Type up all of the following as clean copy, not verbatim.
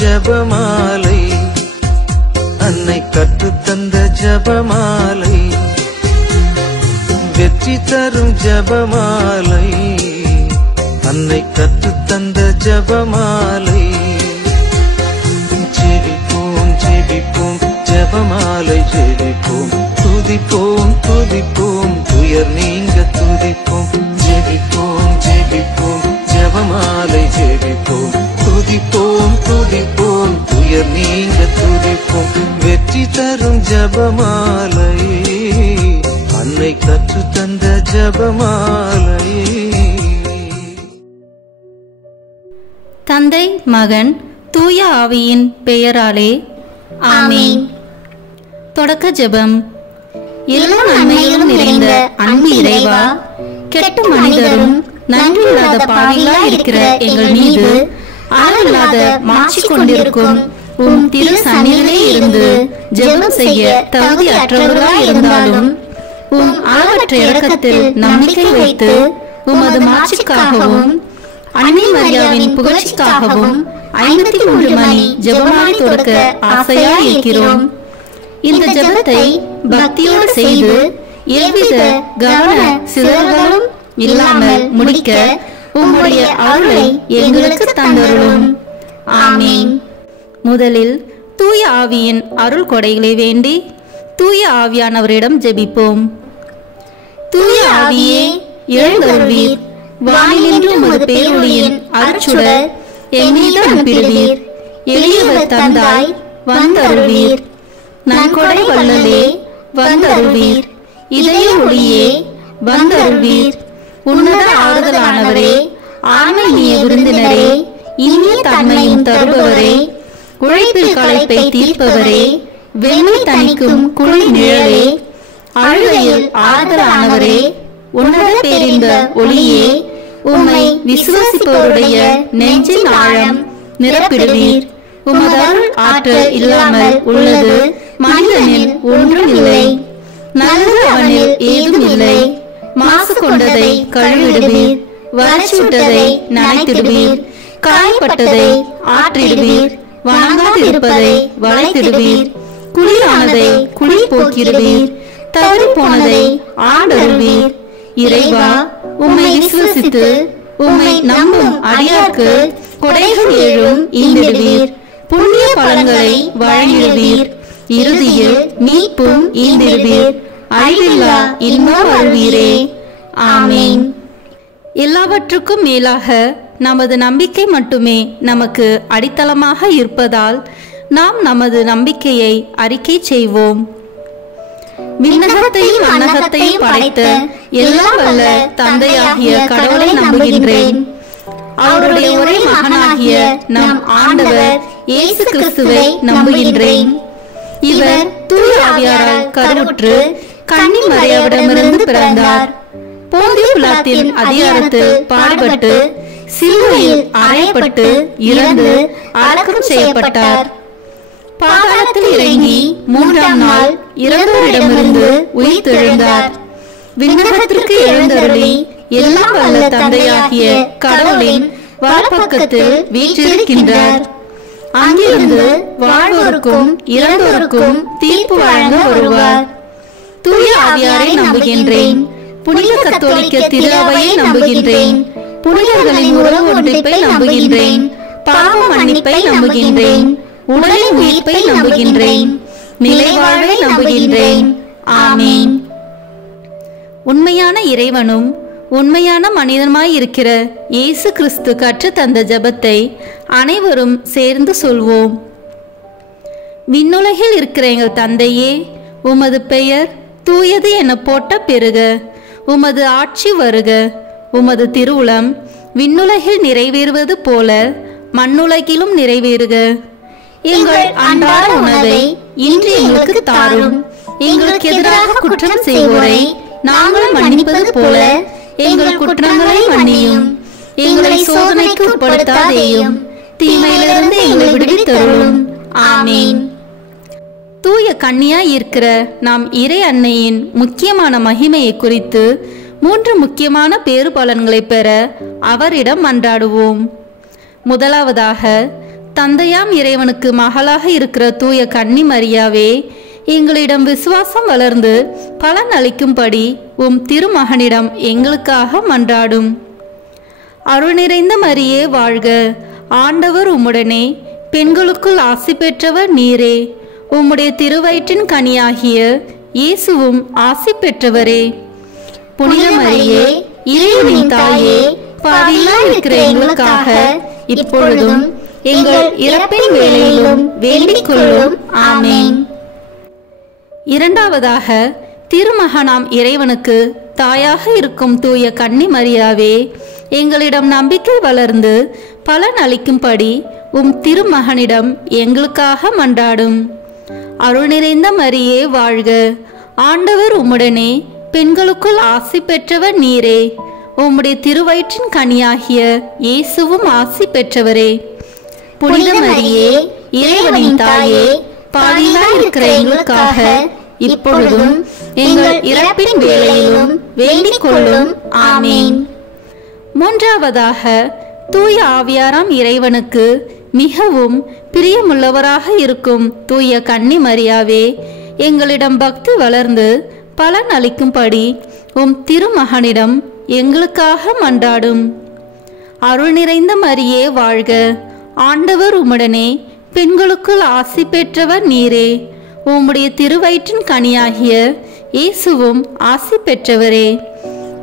ஜபமாலை, அன்னை கற்றுத்தந்த ஜபமாலை, வெற்றி தரும் ஜபமாலை, அன்னை கற்றுத்தந்த ஜபமாலை. ஜெபிப்போம் ஜெபிப்போம் ஜபமாலை ஜெபிப்போம், துதிப்போம் துதிப்போம் துயர் நீங்க துதிப்போம். ஜெபிப்போம் ஜெபிப்போம் ஜபமாலை ஜெபிப்போம், துதிப்போம் துதிப்போம் துயர் நீங்க துதிப்போம். வெற்றி தரும் ஜபமாலை, அன்னை கற்று தந்த ஜபமாலை. தந்தை மகன் தூய ஆவியின் பெயராலே ஆமென். தொடக்க ஜெபம். எல்லா நன்மைகளும் நிறைந்த அன்பு இறைவா, கெட்ட மனிதரும் நன்றியில்லாத பாவிகளாய் இருக்கிற எங்கள் மீது அளவில்லாத மாட்சி கொண்டிருக்கும் உம் திரு சந்நிதியிலே இருந்து ஜெபம் செய்ய தகுதி அற்றவர்களாய் இருந்தாலும் உம் அளவற்ற இரக்கத்தில் நம்பிக்கை வைத்து உமது மாட்சிக்காகவும் அன்னை மரியாவின் புகழ்ச்சிக்காகவும் 53 மணி ஜெபமாலை தொடக்க ஆசையாய் இருக்கிறோம். இந்த ஜெபத்தை பக்தியோடு செய்து எவ்வித கவன சிதறல்களும் இல்லாமல் முடிக்க உம்முடைய அருளை எங்களுக்கு தந்தருளும். ஆமென். முதலில் தூய ஆவியின் அருள் கொடைகளை வேண்டி தூய ஆவியானவரிடம் ஜெபிப்போம். தூய ஆவியே எழுந்தருள்வீர், வானிலின்று உமது பேரொளியின் அருட்சுடர் எம்மீது அனுப்பிடுவீர். எளியவர் தந்தாய் வந்தருள்வீர், நன்கொடை வள்ளலே வந்தருள்வீர். இதய ஒளியே வந்தருள்வீர். உன்னத ஆறுதலானவரே, ஆன்மீக விருந்தினரே, இனிய தன்மையும் தருபவரே, உழைப்பில் களைப்பை தீர்ப்பவரே, வெண்மை தணிக்கும் குளிர் நிழலே, அழுகையில் ஆறுதலானவரே, உன்னத பேரின்ப ஒளியே, உம்மை விசுவாசிப்பவருடைய நெஞ்சின் ஆழம் நிரப்பிடுவீர். உமது அருள் ஆற்றல் இல்லாமல் உள்ளது மனிதனில் ஒன்றும் இல்லை, நல்லது அவனில் ஏதும் இல்லை. மாசு கொண்டதை கழுவிடுவீர், வறட்சிவிட்டதை நனைத்திடுவீர், காயப்பட்டதை ஆற்றிடுவீர், வணங்காதிருப்பதை வளைத்திடுவீர், குளிரானதை குளிர் போக்கிடுவீர், தவறி போனதை ஆண்டருள்வீர். இறைவா, உம்மை விசுவசித்து உம்மை நம்பும் அடியார்க்கு கொடைகள் ஏழும் ஈந்திடுவீர், புண்ணிய பலன்களை வழங்கிடுவீர், இறுதியில் மீட்பும் ஈந்திடுவீர், அழிவில்லா இன்பம் அருள்வீரே. ஆமென். எல்லாவற்றுக்கும் மேலாக நமது நம்பிக்கை மட்டுமே நமக்கு அடித்தளமாக இருப்பதால் நாம் நமது நம்பிக்கையை அறிக்கை செய்வோம். விண்ணகத்தையும் மண்ணகத்தையும் படைத்த எல்லாம் வல்ல தந்தையாகிய கடவுளை நம்புகின்றேன். அவருடைய ஒரே மகனாகிய நம் ஆண்டவர் இயேசு கிறிஸ்துவை நம்புகின்றேன். இவர் தூய ஆவியாரால் கருவுற்று கன்னி மரியாவிடமிருந்து பிறந்தார். போந்திய பிலாத்தின் அதிகாரத்தில் பாடுபட்டு சிலுவையில் அறையப்பட்டு இறந்து அடக்கம் செய்யப்பட்டார். பாதாளத்தில் இறங்கி 3ஆம் நாள் இறந்தோரிடமிருந்து உயிர்த்தெழுந்தார். விண்ணகத்திற்கு எழுந்தருளி எல்லாம் வல்ல தந்தையாகிய கடவுளின் வலப்பக்கத்தில் வீற்றிருக்கின்றார். அங்கிருந்து வாழ்வோருக்கும் இறந்தோருக்கும் தீர்ப்பு வழங்க வருவார். தூய ஆவியாரை நம்புகின்றேன். புனித கத்தோலிக்க திரு அவையை நம்புகின்றேன். புனிதர்களின் உறவு ஒன்றிப்பை நம்புகின்றேன். பாவ மன்னிப்பை நம்புகின்றேன். உடலின் உயிர்ப்பை நம்புகின்றேன். நிலைவாழ்வை நம்புகின்றேன். ஆமென். உண்மையான இறைவனும் உண்மையான மனிதனுமாய் இருக்கிற இயேசு கிறிஸ்து கற்று தந்த ஜெபத்தை அனைவரும் சேர்ந்து சொல்வோம். விண்ணுலகில் இருக்கிற எங்கள் தந்தையே, உமது பெயர் தூயது என போட்ட பெருக. உமது ஆட்சி வருக. உமது திருவுளம் விண்ணுலகில் நிறைவேறுவது போல மண்ணுலகிலும் நிறைவேறுக. எங்கள் அன்றாட உணவை இன்று எங்களுக்கு தாரும். எங்களுக்கு எதிராக குற்றம் செய்வோரை நாங்கள் மன்னிப்பது போல எங்கள் குற்றங்களை மன்னியும். எங்களை சோதனைக்கு உட்படுத்தாதேயும், தீமையிலிருந்து எங்களை விடுவித்தருளும். ஆமென். தூய கன்னியாய் இருக்கிற நாம் இறை அன்னையின் முக்கியமான மகிமையை குறித்து 3 முக்கியமான பேறு பலன்களை பெற அவரிடம் மன்றாடுவோம். முதலாவதாக, தந்தையாம் இறைவனுக்கு மகளாக இருக்கிற தூய கன்னி மரியாவே, எங்களிடம் விசுவாசம் வளர்ந்து பலன் அளிக்கும்படி உம் திருமகனிடம் எங்களுக்காக மன்றாடும். அருள் நிறைந்த மரியே வாழ்க, ஆண்டவர் உம்முடனே, பெண்களுக்குள் ஆசி பெற்றவர் நீரே. உம்முடைய திருவயிற்றின் கனியாகிய இயேசுவும் ஆசி பெற்றவரே. புனித மரியே, இறைவனின் தாயே, பாவிகளாய் இருக்கிற எங்களுக்காக இப்பொழுதும் எங்கள் இறப்பின் வேளையிலும் வேண்டிக் கொள்ளும். ஆமென். இரண்டாவதாக, திருமகனாம் இறைவனுக்கு தாயாக இருக்கும் தூய கன்னி மரியாவே, எங்களிடம் நம்பிக்கை வளர்ந்து பலன் அளிக்கும்படி உம் திருமகனிடம் எங்களுக்காக மன்றாடும். அருள் நிறைந்த மரியே வாழ்க, ஆண்டவர் உம்முடனே, பெண்களுக்குள் ஆசி பெற்றவர் நீரே. உம்முடைய திருவயிற்றின் கனியாகிய இயேசுவும் ஆசி பெற்றவரே. புனித மரியே, இறைவனின் தாயே, பாவிகளாய் இருக்கிற எங்களுக்காக இப்பொழுதும் எங்கள் இறப்பின் வேளையிலும் வேண்டிக் கொள்ளும். ஆமென். மூன்றாவதாக, தூய ஆவியாராம் இறைவனுக்கு மிகவும் பிரியமுள்ளவராக இருக்கும் தூய கன்னி மரியாவே, எங்களிடம் பக்தி வளர்ந்து பலன் அளிக்கும்படி உம் திருமகனிடம் எங்களுக்காக மன்றாடும். அருள் நிறைந்த மரியே வாழ்க, ஆண்டவர் உம்முடனே, பெண்களுக்குள் ஆசி பெற்றவர் நீரே. உம்முடைய திருவயிற்றின் கனியாகிய இயேசுவும் ஆசி பெற்றவரே.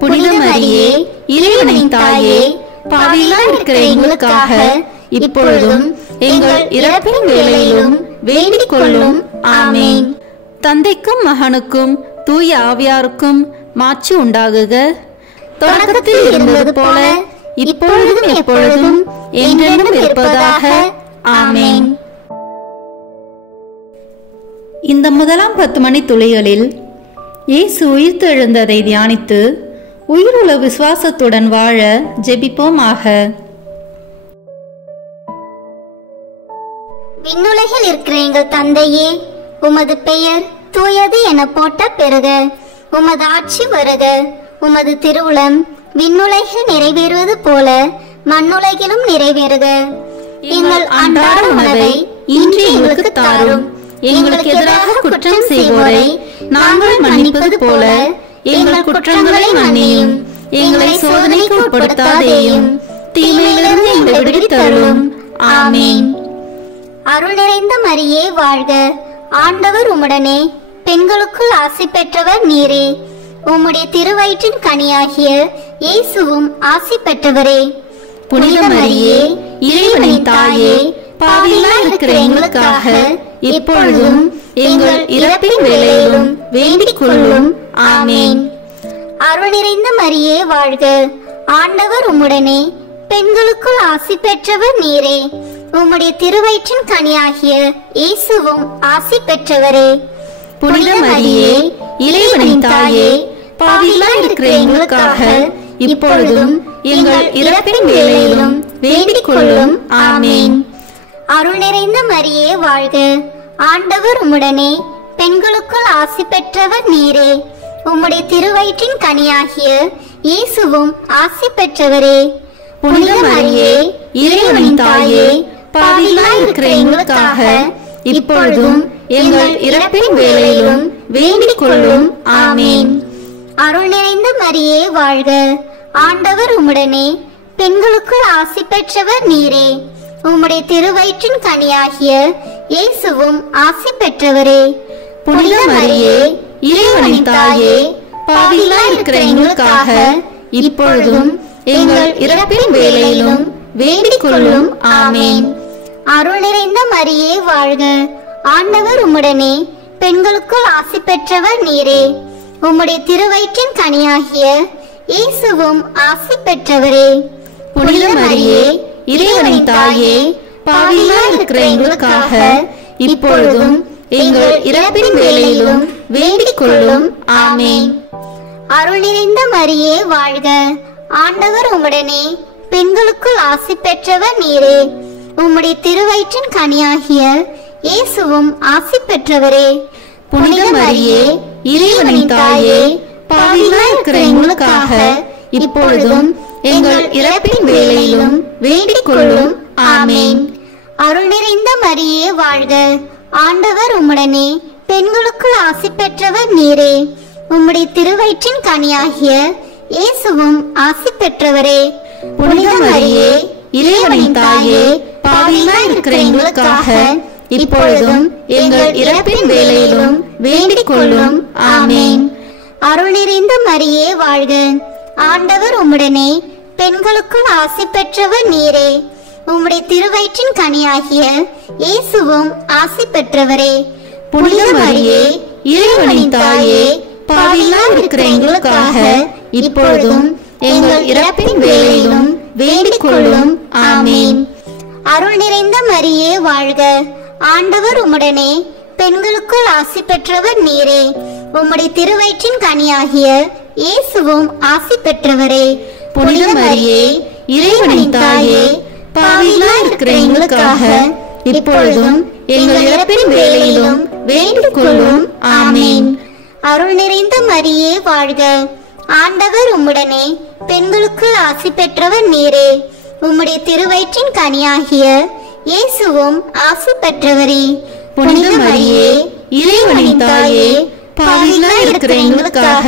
புனித மரியே, இறைவனின் தாயே, பாவிகளாய் இருக்கிற எங்களுக்காக இப்பொழுதும் எங்கள் இறப்பின் வேளையிலும் வேண்டிக் கொள்ளும். ஆமென். தந்தைக்கும் மகனுக்கும் தூய ஆவியாருக்கும் மாட்சி உண்டாகுக. தொடக்கத்தில் இருந்தது போல இப்பொழுதும் எப்பொழுதும் என்றென்றும் இருப்பதாக. ஆமென். இந்த முதலாம் 10 மணி துளிகளில் இயேசு உயிர்த்தெழுந்ததை தியானித்து உயிருள்ள விசுவாசத்துடன் வாழ ஜெபிப்போமாக. விண்ணுலகில் இருக்கிற எங்கள் தந்தையே, உமது பெயர் தூயது என போற்ற பெறுக. உமது ஆட்சி வருக. உமது திருவுளம் விண்ணுலகில் நிறைவேறுவது போல மண்ணுலகிலும் நிறைவேறுக. எங்கள் அன்றாட உணவை இன்று எங்களுக்கு தாரும். எங்களுக்கு எதிராக குற்றம் செய்வோரை நாங்கள் மன்னிப்பது போல எங்கள் குற்றங்களை மன்னியும். எங்களை சோதனைக்கு உட்படுத்தாதேயும், தீமையிலிருந்து எங்களை விடுவித்தருளும். ஆமென். அருள் நிறைந்த மரியே வாழ்க, ஆண்டவர் உம்முடனே, பெண்களுக்குள் ஆசி பெற்றவர் நீரே. உம்முடைய திருவயிற்றின் கனியாகிய இயேசுவும் ஆசி பெற்றவரே. புனித மரியே, இறைவனின் தாயே, பாவிகளாய் இருக்கிற எங்களுக்காக இப்பொழுதும் எங்கள் இறப்பின் வேளையிலும் வேண்டிக் கொள்ளும். ஆமென். அருள் நிறைந்த மரியே வாழ்க, ஆண்டவர் உம்முடனே, பெண்களுக்குள் ஆசி பெற்றவர் நீரே. உம்முடைய திருவயிற்றின் கனியாகிய இயேசுவும் ஆசி பெற்றவரே. புனித மரியே, இறைவனின் தாயே, பாவிகளாய் இருக்கிற எங்களுக்காக இப்பொழுதும் எங்கள் இறப்பின் வேளையிலும் வேண்டிக் கொள்ளும். ஆமென். அருள் நிறைந்த மரியே வாழ்க, ஆண்டவர் உம்முடனே, பெண்களுக்குள் ஆசி பெற்றவர் நீரே. உம்முடைய திருவயிற்றின் கனியாகிய இயேசுவும் ஆசி பெற்றவரே. புனித மரியே, இறைவனின் தாயே, பாவிகளாய் இருக்கிற எங்களுக்காக இப்பொழுதும் எங்கள் இறப்பின் வேளையிலும் வேண்டிக் கொள்ளும். ஆமென். அருள் நிறைந்த மரியே வாழ்க, ஆண்டவர் உம்முடனே, பெண்களுக்குள் ஆசி பெற்றவர் நீரே. உம்முடைய திருவயிற்றின் கனியாகிய இயேசுவும் ஆசி பெற்றவரே. புனித மரியே, இறைவனின் தாயே, பாவிகளாய் இருக்கிற எங்களுக்காக இப்பொழுதும் எங்கள் இறப்பின் வேளையிலும் வேண்டிக் கொள்ளும். ஆமென். அருள் நிறைந்த மரியே வாழ்க, ஆண்டவர் உம்முடனே, பெண்களுக்குள் ஆசி பெற்றவர் நீரே. உம்முடைய திருவயிற்றின் கனியாகிய இயேசுவும் ஆசி பெற்றவரே. புனித மரியே, இறைவனின் தாயே, பாவிகளாய் இருக்கிற எங்களுக்காக இப்பொழுதும் எங்கள் இறப்பின் வேளையிலும் வேண்டிக் கொள்ளும். ஆமென். அருள் நிறைந்த மரியே வாழ்க, ஆண்டவர் உம்முடனே, பெண்களுக்குள் ஆசி பெற்றவர் நீரே. உம்முடைய திருவயிற்றின் கனியாகிய இயேசுவும் ஆசி பெற்றவரே. புனித மரியே, இறைவனின் தாயே, பாவிகளாய் இருக்கிற எங்களுக்காக இப்பொழுதும் எங்கள் இறப்பின் வேளையிலும் வேண்டிக் கொள்ளும். ஆமென். அருள் நிறைந்த மரியே வாழ்க, ஆண்டவர் உம்முடனே, பெண்களுக்குள் ஆசி பெற்றவர் நீரே. உம்முடைய திருவயிற்றின் கனியாகிய இயேசுவும் ஆசி பெற்றவரே. புனித மரியே, இறைவனின் தாயே, பாவிகளாய் இருக்கிற எங்களுக்காக இப்பொழுதும் எங்கள் இறப்பின் வேளையிலும் வேண்டிக் கொள்ளும். ஆமேன். அருள் நிறைந்த மரியே வாழ்க, ஆண்டவர் உம்முடனே, பெண்களுக்குள் ஆசி பெற்றவர் நீரே. உம்முடைய திருவயிற்றின் கனியாகிய இயேசுவும் ஆசி பெற்றவரே. புனித மரியே, இறைவனின் தாயே, பாவிகளாய் இருக்கிற எங்களுக்காக இப்பொழுதும் எங்கள் இறப்பின் வேளையிலும் வேண்டிக் கொள்ளும். ஆமேன். அருள் நிறைந்த மரியே வாழ்க, ஆண்டவர் உம்முடனே, பெண்களுக்குள் ஆசி பெற்றவர் நீரே. உம்முடைய திருவயிற்றின் கனியாகிய இயேசுவும் ஆசி பெற்றவரே. புனித மரியே, இறைவனின் தாயே, பாவிகளாய் இருக்கிற எங்களுக்காக இப்பொழுதும் எங்கள் இறப்பின் வேளையிலும் வேண்டிக் கொள்ளும். ஆமேன். அருள் நிறைந்த மரியே வாழ்க, ஆண்டவர் உம்முடனே, பெண்களுக்குள் ஆசி பெற்றவர் நீரே. உம்முடைய திருவயிற்றின் கனியாகிய இயேசுவும் ஆசி பெற்றவரே. புனித மரியே, இறைவனின் தாயே, பாவிகளாய் இருக்கிற எங்களுக்காக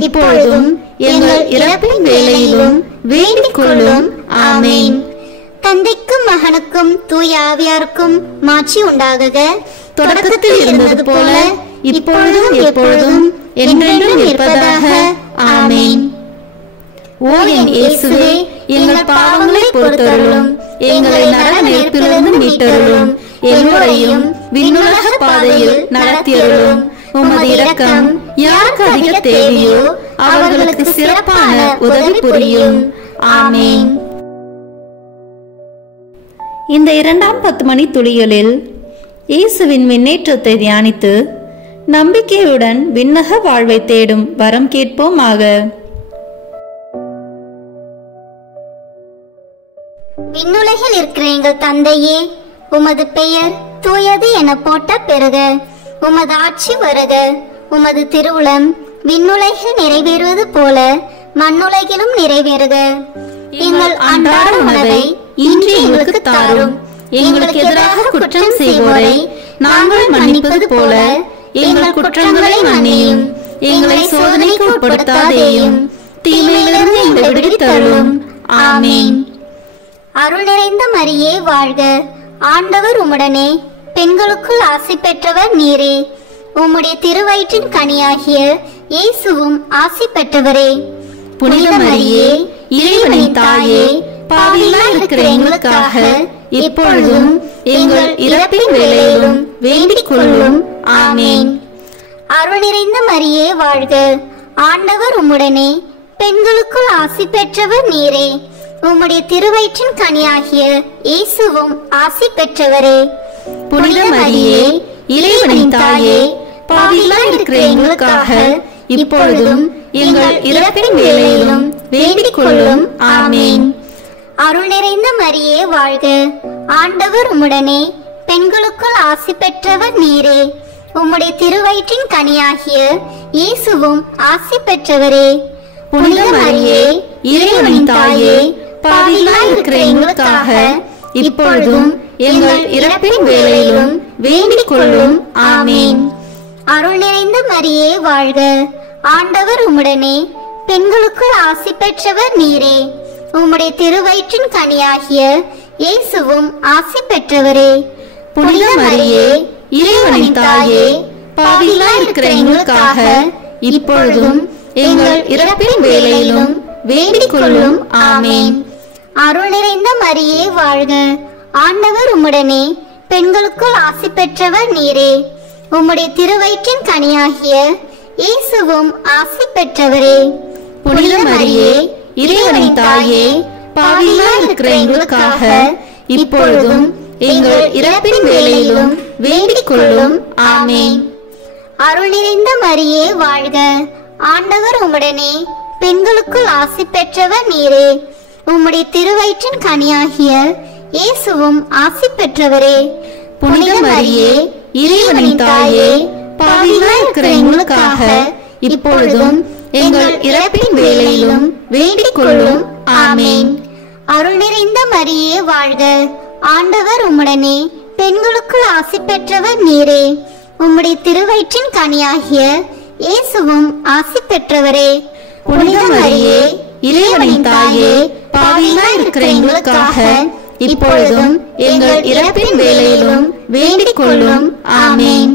இப்பொழுதும் எங்கள் இறப்பின் வேளையிலும் வேண்டிக் கொள்ளும். ஆமேன். தந்தைக்கும் மகனுக்கும் தூய ஆவியாருக்கும் மாட்சி உண்டாகுக. தொடக்கத்தில் இருந்தது போல இப்பொழுதும் எப்பொழுதும் என்றென்றும் இருப்பதாக. ஆமேன். ஓ என் இயேசுவே, எங்கள் பாவங்களை பொறுத்தருளும், எங்களை நரக நெருப்பிலிருந்து மீட்டருளும், எல்லோரையும் விண்ணுலக பாதையில் நடத்தியருளும். உமது இரக்கம் யாருக்கு அதிக தேவையோ அவர்களுக்கு சிறப்பான உதவி புரியும். ஆமேன். இந்த 2ஆம் 10 மணி துளிகளில் இயேசுவின் விண்ணேற்றத்தை தியானித்து நம்பிக்கையுடன் விண்ணக வாழ்வை தேடும் வரம் கேட்போமாக. விண்ணுலகில் இருக்கிற எங்கள் தந்தையே, உமது பெயர் தூயது என போட்ட பெறுக. உமது ஆட்சி வருக. உமது திருவுளம் விண்ணுலகில் நிறைவேறுவது போல மண்ணுலகிலும் நிறைவேறுக. எங்கள் அன்றாட உணவை இன்று எங்களுக்கு தாரும். எங்களுக்கு எதிராக குற்றம் செய்வோரை நாங்கள் மன்னிப்பது போல எங்கள் குற்றங்களை மன்னியும். எங்களை சோதனைக்கு உட்படுத்தாதேயும், தீமையிலிருந்து எங்களை விடுவித்தருளும். ஆமேன். அருள் நிறைந்த மரியே வாழ்க, ஆண்டவர் உம்முடனே, பெண்களுக்குள் ஆசி பெற்றவர் நீரே. உம்முடைய திருவயிற்றின் கனியாகிய இயேசுவும் ஆசி பெற்றவரே. புனித மரியே, இறைவனின் தாயே, பாவிகளாய் இருக்கிற எங்களுக்காக இப்பொழுதும் எங்கள் இறப்பின் வேளையிலும் வேண்டிக் கொள்ளும். ஆமேன். அருள் நிறைந்த மரியே வாழ்க, ஆண்டவர் உம்முடனே, பெண்களுக்குள் ஆசி பெற்றவர் நீரே. உம்முடைய திருவயிற்றின் கனியாகிய இயேசுவும் ஆசி பெற்றவரே. புனித மரியே, இறைவனின் தாயே, பாவிகளாய் இருக்கிற எங்களுக்காக இப்பொழுதும் எங்கள் இறப்பின் வேளையிலும் வேண்டிக் கொள்ளும். ஆமேன். அருள் நிறைந்த மரியே வாழ்க, ஆண்டவர் உம்முடனே, பெண்களுக்குள் ஆசி பெற்றவர் நீரே. உம்முடைய திருவயிற்றின் கனியாகிய இயேசுவும் ஆசி பெற்றவரே. புனித மரியே, இறைவனின் தாயே, பாவிகளாய் இருக்கிற எங்களுக்காக இப்பொழுதும் எங்கள் இறப்பின் வேளையிலும் வேண்டிக் கொள்ளும். ஆமேன். அருள் நிறைந்த மரியே வாழ்க, ஆண்டவர் உம்முடனே, பெண்களுக்குள் ஆசி பெற்றவர் நீரே. உம்முடைய திருவயிற்றின் கனியாகிய இயேசுவும் ஆசி பெற்றவரே. புனித மரியே, இறைவனின் தாயே, பாவிகளாய் இருக்கிற எங்களுக்காக இப்பொழுதும் எங்கள் இறப்பின் வேளையிலும் வேண்டிக் கொள்ளும். ஆமேன். அருள் நிறைந்த மரியே வாழ்க, ஆண்டவர் உம்முடனே, பெண்களுக்குள் ஆசி பெற்றவர் நீரே. உம்முடைய திருவயிற்றின் கனியாகிய இயேசுவும் ஆசி பெற்றவரே. புனித மரியே, இறைவனின் தாயே, பாவிகளாய் இருக்கிற எங்களுக்காக இப்பொழுதும் எங்கள் இறப்பின் வேளையிலும் வேண்டிக் கொள்ளும். ஆமேன். அருள் நிறைந்த மரியே வாழ்க, ஆண்டவர் உம்முடனே, பெண்களுக்குள் ஆசி பெற்றவர் நீரே. உம்முடைய திருவயிற்றின் கனியாகிய இயேசுவும் ஆசி பெற்றவரே. புனித மரியே, இறைவனின் தாயே, பாவிகளாய் இருக்கிற எங்களுக்காக இப்பொழுதும் எங்கள் இறப்பின் வேளையிலும் வேண்டிக் கொள்ளும். ஆமேன். அருள் நிறைந்த மரியே வாழ்க, ஆண்டவர் உம்முடனே பெண்களுக்குள் ஆசி பெற்றவர் நீரே. உம்முடைய திருவயிற்றின் கனியாகிய இயேசுவும் ஆசி பெற்றவரே. புனித மரியே, இறைவனின் தாயே, பாவிகளாய் இருக்கிற எங்களுக்காக இப்பொழுதும் எங்கள் இறப்பின் வேளையிலும் வேண்டிக் கொள்ளும். ஆமேன்.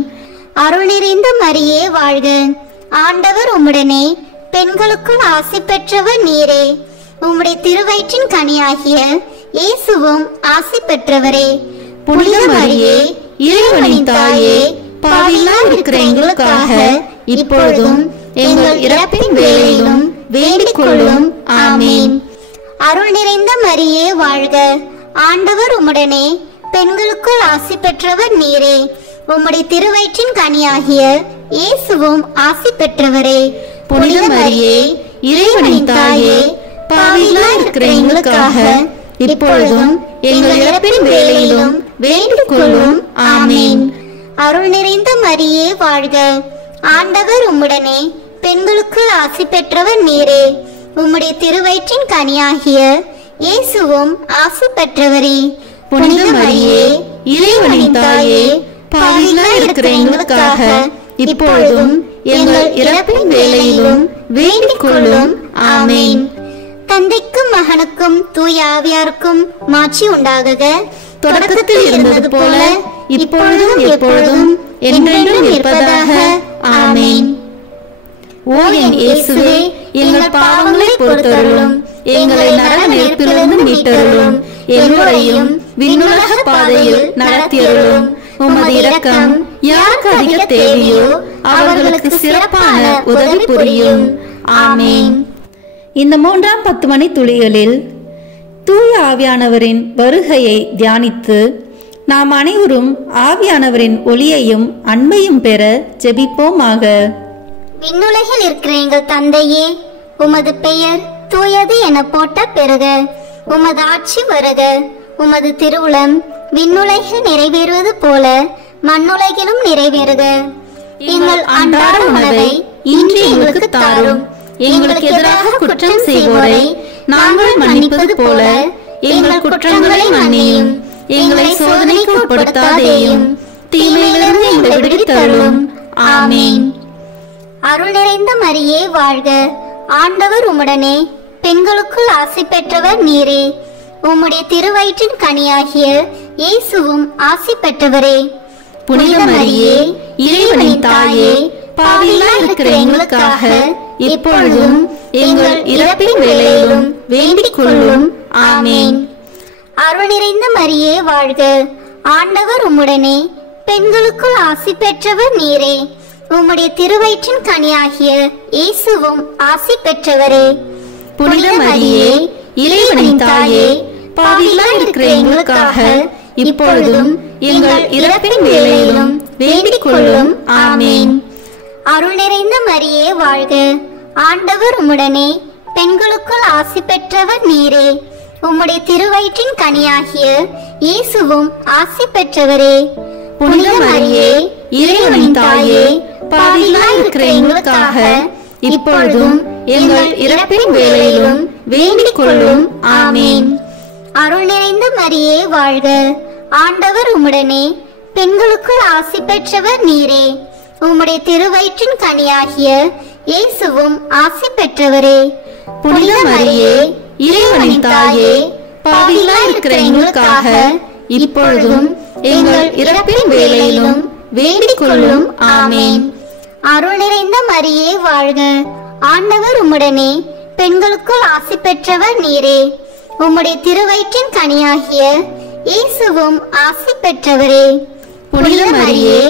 அருள் நிறைந்த மரியே வாழ்க. ஆண்டவர் உம்முடனே பெண்களுக்குள் ஆசி பெற்றவர் நீரே. உம்முடைய திருவயிற்றின் கனியாகிய இயேசுவும் ஆசி பெற்றவரே. புனித மரியே, இறைவனின் தாயே, பாவிகளாய் இருக்கிற எங்களுக்காக இப்பொழுதும் எங்கள் இறப்பின் வேளையிலும் வேண்டிக் கொள்ளும். ஆமேன். அருள் நிறைந்த மரியே வாழ்க. ஆண்டவர் உம்முடனே பெண்களுக்குள் ஆசி பெற்றவர் நீரே. உம்முடைய திருவயிற்றின் கனியாகிய இயேசுவும் ஆசி பெற்றவரே. புனித மரியே, இறைவனின் தாயே, பாவிகளாய் இருக்கிற எங்களுக்காக இப்பொழுதும் எங்கள் இறப்பின் வேளையிலும் வேண்டிக் கொள்ளும். ஆமேன். அருள் நிறைந்த மரியே வாழ்க. ஆண்டவர் உம்முடனே பெண்களுக்குள் ஆசி பெற்றவர் நீரே. உம்முடைய திருவயிற்றின் கனியாகிய இயேசுவும் ஆசி பெற்றவரே. புனித மரியே, இறைவனின் தாயே, பாவிகளாய் இருக்கிற எங்களுக்காக இப்பொழுதும் எங்கள் இறப்பின் வேளையிலும் வேண்டிக் கொள்ளும். ஆமேன். தந்தைக்கும் மகனுக்கும் தூய ஆவியாருக்கும் மாட்சி உண்டாகுக. தொடக்கத்தில் இருந்தது போல இப்பொழுதும் எப்பொழுதும் என்றென்றும் இருப்பதாக. ஆமேன். ஓ என் இயேசுவே, எங்கள் பாவங்களை பொறுத்தருளும், எங்களை நரக நெருப்பிலிருந்து மீட்டருளும், எல்லோரையும் விண்ணுலக பாதையில் நடத்தியருளும். உமது இரக்கம் யாருக்கு அதிக தேவையோ அவர்களுக்கு சிறப்பான உதவி புரியும். ஆமேன். இந்த 3ஆம் 10 மணி துளிகளில் தூய ஆவியானவரின் வருகையை தியானித்து நாம் அனைவரும் ஆவியானவரின் ஒளியையும் அன்பையும் பெற ஜெபிப்போமாக. விண்ணுலகில் இருக்கிற எங்கள் தந்தையே, உமது பெயர் தூயது என போட்ட பெறுக. உமது ஆட்சி வருக. உமது திருவுளம் விண்ணுலகில் நிறைவேறுவது போல மண்ணுலகிலும் நிறைவேறுக. எங்கள் அன்றாட உணவை இன்று எங்களுக்கு தாரும். எங்களுக்கு எதிராக குற்றம் செய்வோரை நாங்கள் மன்னிப்பது போல எங்கள் குற்றங்களை மன்னியும். எங்களை சோதனைக்கு உட்படுத்தாதேயும், தீமையிலிருந்து எங்களை விடுவித்தருளும். ஆமேன். அருள் நிறைந்த மரியே வாழ்க. ஆண்டவர் உம்முடனே பெண்களுக்குள் ஆசி பெற்றவர் நீரே. உம்முடைய திருவயிற்றின் கனியாகிய இயேசுவும் ஆசி பெற்றவரே. புனித மரியே, இறைவனின் தாயே, பாவிகளாய் இருக்கிற எங்களுக்காக இப்பொழுதும் எங்கள் இறப்பின் வேளையிலும் வேண்டிக் கொள்ளும். ஆமேன். அருள் நிறைந்த மரியே வாழ்க. ஆண்டவர் உம்முடனே பெண்களுக்குள் ஆசி பெற்றவர் நீரே. உம்முடைய திருவயிற்றின் கனியாகிய இயேசுவும் ஆசி பெற்றவரே. புனித மரியே, இறைவனின் தாயே, பாவிகளாய் இருக்கிற எங்களுக்காக இப்பொழுதும் எங்கள் இறப்பின் வேளையிலும் வேண்டிக் கொள்ளும். ஆமேன். அருள் நிறைந்த மரியே வாழ்க. ஆண்டவர் உம்முடனே பெண்களுக்குள் ஆசி பெற்றவர் நீரே. உம்முடைய திருவயிற்றின் கனியாகிய இயேசுவும் ஆசி பெற்றவரே. புனித மரியே, இறைவனின் தாயே, பாவிகளாய் இருக்கிற எங்களுக்காக இப்பொழுதும் எங்கள் இறப்பின் வேளையிலும் வேண்டிக் கொள்ளும். ஆமேன். அருள் நிறைந்த மரியே வாழ்க. ஆண்டவர் உம்முடனே பெண்களுக்குள் ஆசி பெற்றவர் நீரே. உம்முடைய திருவயிற்றின் கனியாகிய இயேசுவும் ஆசி பெற்றவரே. புனித மரியே, இறைவனின் தாயே, பாவிகளாய் இருக்கிற எங்களுக்காக இப்பொழுதும் எங்கள் இறப்பின் வேளையிலும் வேண்டிக் கொள்ளும். ஆமேன். அருள் நிறைந்த மரியே வாழ்க. ஆண்டவர் உம்முடனே பெண்களுக்குள் ஆசி பெற்றவர் நீரே. உம்முடைய திருவயிற்றின் கனியாகிய இயேசுவும் ஆசி பெற்றவரே. புனித மரியே,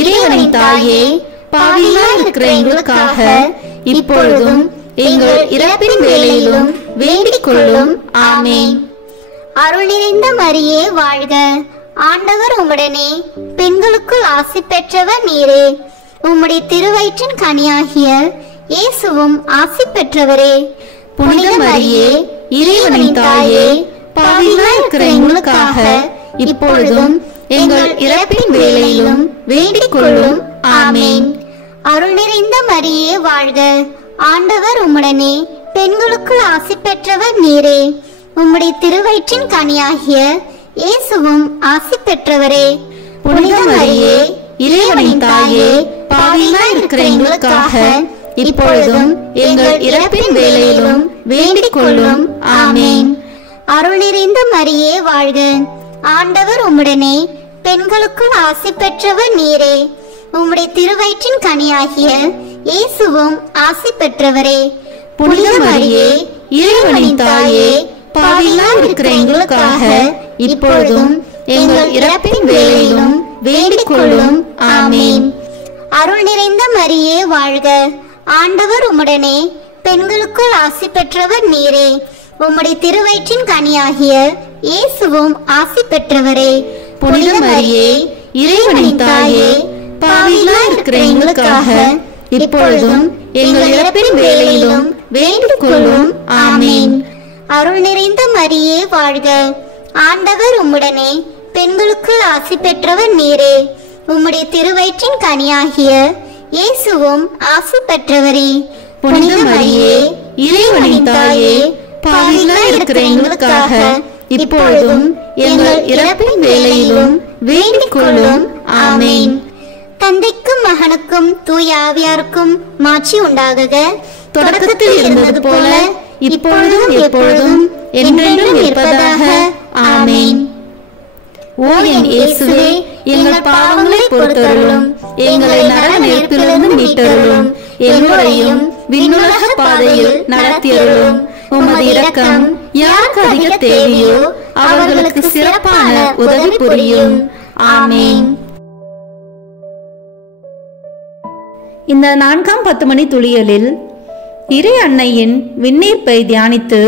இறைவனின் தாயே, பாவிகளாய் இருக்கிற எங்களுக்காக இப்பொழுதும் எங்கள் இறப்பின் வேளையிலும் வேண்டிக் கொள்ளும். ஆமேன். அருள் நிறைந்த மரியே வாழ்க. ஆண்டவர் உம்முடனே பெண்களுக்குள் ஆசி பெற்றவர் நீரே. உம்முடைய திருவயிற்றின் கனியாகிய இயேசுவும் ஆசி பெற்றவரே. புனித மரியே, இறைவனின் தாயே, பாவிகளாய் இருக்கிற எங்களுக்காக இப்பொழுதும் எங்கள் இறப்பின் வேளையிலும் வேண்டிக் கொள்ளும். ஆமேன். அருள் நிறைந்த மரியே வாழ்க. ஆண்டவர் உம்முடனே பெண்களுக்குள் ஆசி பெற்றவர் நீரே. உம்முடைய திருவயிற்றின் கனியாகிய இயேசுவும் ஆசி பெற்றவரே. புனித மரியே, இறைவனின் தாயே, பாவிகளாய் இருக்கிற எங்களுக்காக இப்பொழுதும் எங்கள் இறப்பின் வேளையிலும் வேண்டிக் கொள்ளும். ஆமேன். அருள் நிறைந்த மரியே வாழ்க. ஆண்டவர் உம்முடனே, பெண்களுக்குள் ஆசி பெற்றவர் நீரே. உம்முடைய திருவயிற்றின் கனியாகிய இயேசுவும் ஆசி பெற்றவரே. புனித மரியே, இறைவனின் தாயே, பாவிகளாய் இருக்கிற எங்களுக்காக இப்பொழுதும் எங்கள் இறப்பின் வேளையிலும் வேண்டிக் கொள்ளும். ஆமேன். அருள் நிறைந்த மரியே வாழ்க. ஆண்டவர் உம்முடனே, பெண்களுக்குள் ஆசி பெற்றவர் நீரே. உம்முடைய திருவயிற்றின் கனியாகிய இயேசுவும் ஆசி பெற்றவரே. புனித மரியே, இறைவனின் தாயே, பாவிகளாய் இருக்கிற எங்களுக்காக இப்பொழுதும் எங்கள் இறப்பின் வேளையிலும் வேண்டிக் கொள்ளும். ஆமேன். அருள் நிறைந்த மரியே வாழ்க. ஆண்டவர் உம்முடனே, பெண்களுக்குள் ஆசி பெற்றவர் நீரே. உம்முடைய திருவயிற்றின் கனியாகிய இயேசுவும் ஆசி பெற்றவரே. புனித மரியே, இறைவனின் தாயே, பாவிகளாய் இருக்கிற எங்களுக்காக இப்பொழுதும் எங்கள் இறப்பின் வேளையிலும் வேண்டிக் கொள்ளும். ஆமேன். தந்தைக்கும் மகனுக்கும் தூய ஆவியாருக்கும் மாட்சி உண்டாகுக. தொடக்கத்தில் இருந்தது போல இப்பொழுதும் எப்பொழுதும் என்றென்றும் இருப்பதாக. ஆமேன். ஓ என் இயேசுவே, எங்கள் பாவங்களை பொறுத்தருளும், எங்களை நரக நெருப்பிலிருந்து மீட்டருளும், எல்லோரையும் விண்ணுலக பாதையில் நடத்தியருளும். உமது இரக்கம் யாருக்கு அதிக தேவையோ அவர்களுக்கு சிறப்பான உதவி புரியும். ஆமேன். இந்த 4ஆம் 10 மணி துளியலில் இறை அன்னையின் விண்ணீர்ப்பை தியானித்து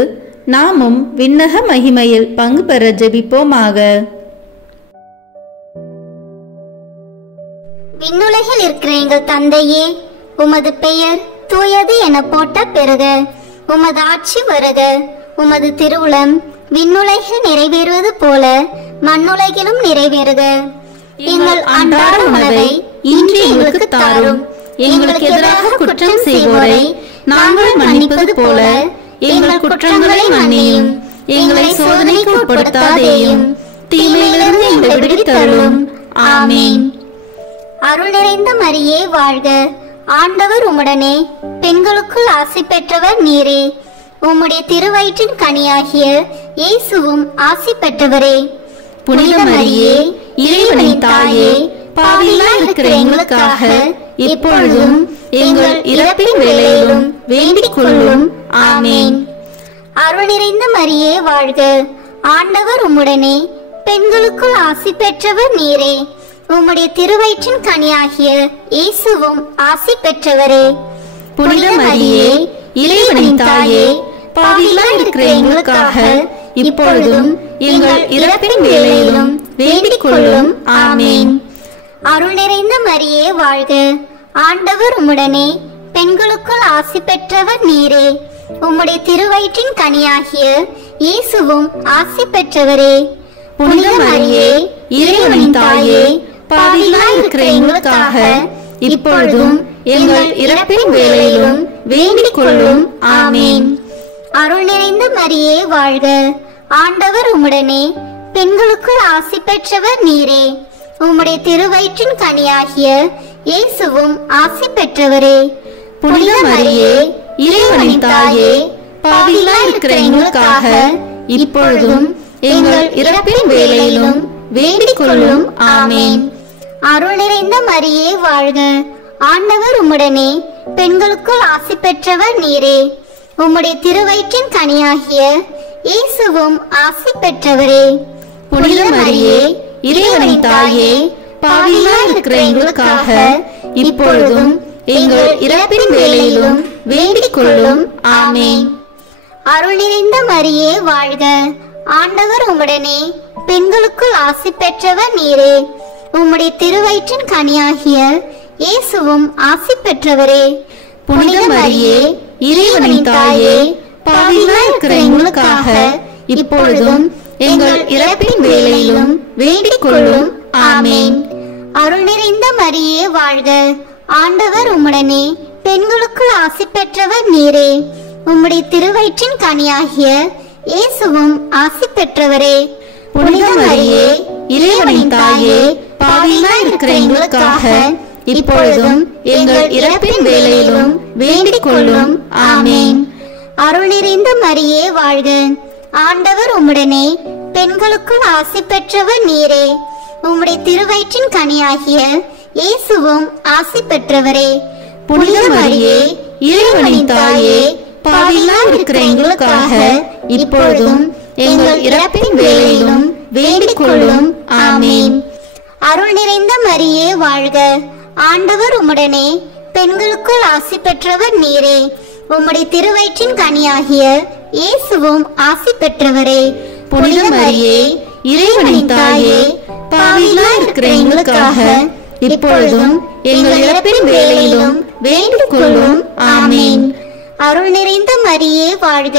நாமும் விண்ணக மகிமையில் பங்கு பெற ஜெபிப்போமாக. விண்ணுலகில் இருக்கிற எங்கள் தந்தையே, உமது பெயர் தூயது என போட்ட பெறுக. உமது ஆட்சி வருக. உமது திருவுளம் விண்ணுலகில் நிறைவேறுவது போல மண்ணுலகிலும் நிறைவேறுக. எங்கள் அன்றாட உணவை இன்று எங்களுக்கு தாரும். எங்களுக்கு எதிராக குற்றம் செய்வோரை நாங்கள் மன்னிப்பது போல எங்கள் குற்றங்களை மன்னியும். எங்களை சோதனைக்கு உட்படுத்தாதேயும், தீமையிலிருந்து எங்களை விடுவித்தருளும். ஆமேன். அருள் நிறைந்த மரியே வாழ்க. ஆண்டவர் உம்முடனே, பெண்களுக்குள் ஆசி பெற்றவர் நீரே. உம்முடைய திருவயிற்றின் கனியாகிய இயேசுவும் ஆசி பெற்றவரே. புனித மரியே, இறைவனின் தாயே, பாவிகளாய் இருக்கிற எங்களுக்காக இப்பொழுதும் எங்கள் இறப்பின் வேளையிலும் வேண்டிக் கொள்ளும். ஆமேன். அருள் நிறைந்த மரியே வாழ்க. ஆண்டவர் உம்முடனே, பெண்களுக்குள் ஆசி பெற்றவர் நீரே. உம்முடைய திருவயிற்றின் கனியாகிய இயேசுவும் ஆசி பெற்றவரே. புனித மரியே, இறைவனின் தாயே, பாவிகளாய் இருக்கிற எங்களுக்காக இப்பொழுதும் எங்கள் இறப்பின் வேளையிலும் வேண்டிக் கொள்ளும். ஆமேன். அருள் நிறைந்த மரியே வாழ்க. ஆண்டவர் உம்முடனே, பெண்களுக்குள் ஆசி பெற்றவர் நீரே. உம்முடைய திருவயிற்றின் கனியாகிய இயேசுவும் ஆசி பெற்றவரே. புனித மரியே, இறைவனின் தாயே, பாவிகளாய் இருக்கிற எங்களுக்காக இப்பொழுதும் எங்கள் இறப்பின் வேளையிலும் வேண்டிக் கொள்ளும். ஆமேன். அருள் நிறைந்த மரியே வாழ்க. ஆண்டவர் உம்முடனே, பெண்களுக்குள் ஆசி பெற்றவர் நீரே. உம்முடைய திருவயிற்றின் கனியாகிய இயேசுவும் ஆசி பெற்றவரே. புனித மரியே, இறைவனின் தாயே, பாவிகளாய் இருக்கிற எங்களுக்காக இப்பொழுதும் எங்கள் இறப்பின் வேளையிலும் வேண்டிக் கொள்ளும். ஆமேன். அருள் நிறைந்த மரியே வாழ்க. ஆண்டவர் உம்முடனே, பெண்களுக்குள் ஆசி பெற்றவர் நீரே. உம்முடைய திருவயிற்றின் கனியாகிய இயேசுவும் ஆசி பெற்றவரே. புனித மரியே, இறைவனின் தாயே, பாவிகளாய் இருக்கிற எங்களுக்காக இப்பொழுதும் எங்கள் இறப்பின் வேளையிலும் வேண்டிக் கொள்ளும். ஆமேன். அருள் நிறைந்த மரியே வாழ்க. ஆண்டவர் உம்முடனே, பெண்களுக்குள் ஆசி பெற்றவர் நீரே. உம்முடைய திருவயிற்றின் கனியாகிய இயேசுவும் ஆசி பெற்றவரே. புனித மரியே, இறைவனின் தாயே, பாவிகளாய் இருக்கிற எங்களுக்காக இப்பொழுதும் எங்கள் இறப்பின் வேளையிலும் வேண்டிக் கொள்ளும். ஆமேன். அருள் நிறைந்த மரியே வாழ்க. ஆண்டவர் உம்முடனே, பெண்களுக்குள் ஆசி பெற்றவர் நீரே. உம்முடைய திருவயிற்றின் கனியாகிய இயேசுவும் ஆசி பெற்றவரே. புனித மரியே இறைவனின் தாயே பாவிகளாய் இருக்கிற எங்களுக்காக இப்பொழுதும் எங்கள் இறப்பின் வேளையிலும் வேண்டிக் கொள்ளும். ஆமேன். அருள் நிறைந்த மரியே வாழ்க. ஆண்டவர் உம்முடனே, பெண்களுக்குள் ஆசி பெற்றவர் நீரே. உம்முடைய திருவயிற்றின் கனியாகிய இயேசுவும் ஆசி பெற்றவரே. புனித மரியே இறைவனின் தாயே பாவிகளாய் இருக்கிற எங்களுக்காக இப்பொழுதும் எங்கள் இறப்பின் வேளையிலும் வேண்டிக் கொள்ளும். ஆமேன். அருள் நிறைந்த மரியே வாழ்க. ஆண்டவர் உம்முடனே, பெண்களுக்குள் ஆசி பெற்றவர் நீரே. உம்முடைய திருவயிற்றின் கனியாகிய இயேசுவும் ஆசி பெற்றவரே. புனித மரியே இறைவனின் தாயே பாவிகளாய் இருக்கிற எங்களுக்காக இப்பொழுதும் எங்கள் இறப்பின் வேளையிலும் வேண்டிக் கொள்ளும். ஆமேன். அருள் நிறைந்த மரியே வாழ்க.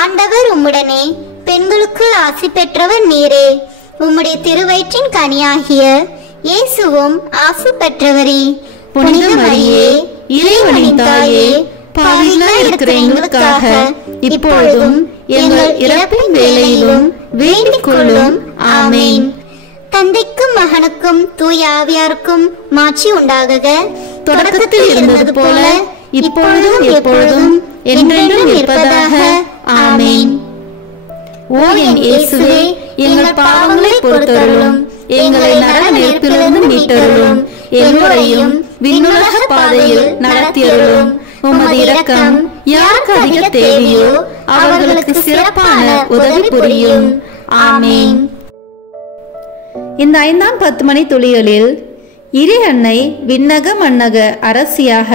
ஆண்டவர் உம்முடனே, பெண்களுக்குள் ஆசி பெற்றவர் நீரே. உம்முடைய திருவயிற்றின் கனியாகிய இயேசுவும் ஆசி பெற்றவரே. புனித மரியே இறைவனின் தாயே பாவிகளாய் இருக்கிற எங்களுக்காக இப்பொழுதும் எங்கள் இறப்பின் வேளையிலும் வேண்டிக் கொள்ளும். ஆமேன். தந்தைக்கும் மகனுக்கும் தூய ஆவியாருக்கும் மாட்சி உண்டாகுக. தொடக்கத்தில் இருந்தது போல இப்பொழுதும் எப்பொழுதும் என்றென்றும் இருப்பதாக. ஆமேன். ஓ என் இயேசுவே, எங்கள் பாவங்களை பொறுத்தருளும், எங்களை நரக நெருப்பிலிருந்து மீட்டருளும், எல்லோரையும் விண்ணுலக பாதையில் நடத்தியருளும். உமது இரக்கம் யாருக்கு அதிக தேவையோ அவர்களுக்கு சிறப்பான உதவி புரியும். ஆமேன். இந்த 5ஆம் 10 மணி துளிகளில் இறை அன்னை விண்ணக மன்னக அரசியாக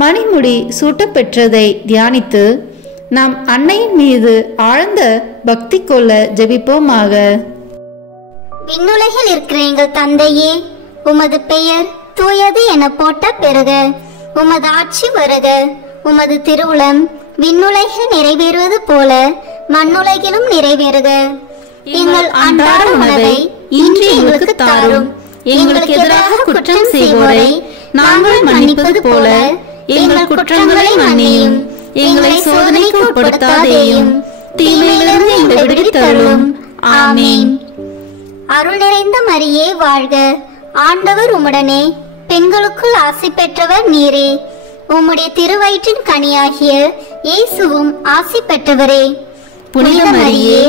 மணிமுடி சூட்டப்பெற்றதை தியானித்து நாம் அன்னையின் மீது ஆழ்ந்த பக்தி கொள்ள ஜெபிப்போமாக. விண்ணுலகில் இருக்கிற எங்கள் தந்தையே, உமது பெயர் தூயது என போட்ட பெறுக. உமது ஆட்சி வருக. உமது திருவுளம் விண்ணுலகில் நிறைவேறுவது போல மண்ணுலகிலும் நிறைவேறுக. எங்கள் அன்றாட உணவை இன்று எங்களுக்கு தாரும். எங்களுக்கு எதிராக குற்றம் செய்வோரை நாங்கள் மன்னிப்பது போல எங்கள் குற்றங்களை மன்னியும். எங்களை சோதனைக்கு உட்படுத்தாதேயும், தீமையிலிருந்து எங்களை விடுவித்தருளும். ஆமேன். அருள் நிறைந்த மரியே வாழ்க. ஆண்டவர் உம்முடனே, பெண்களுக்குள் ஆசி பெற்றவர் நீரே. உம்முடைய திருவயிற்றின் கனியாகிய இயேசுவும் ஆசி பெற்றவரே. புனித மரியே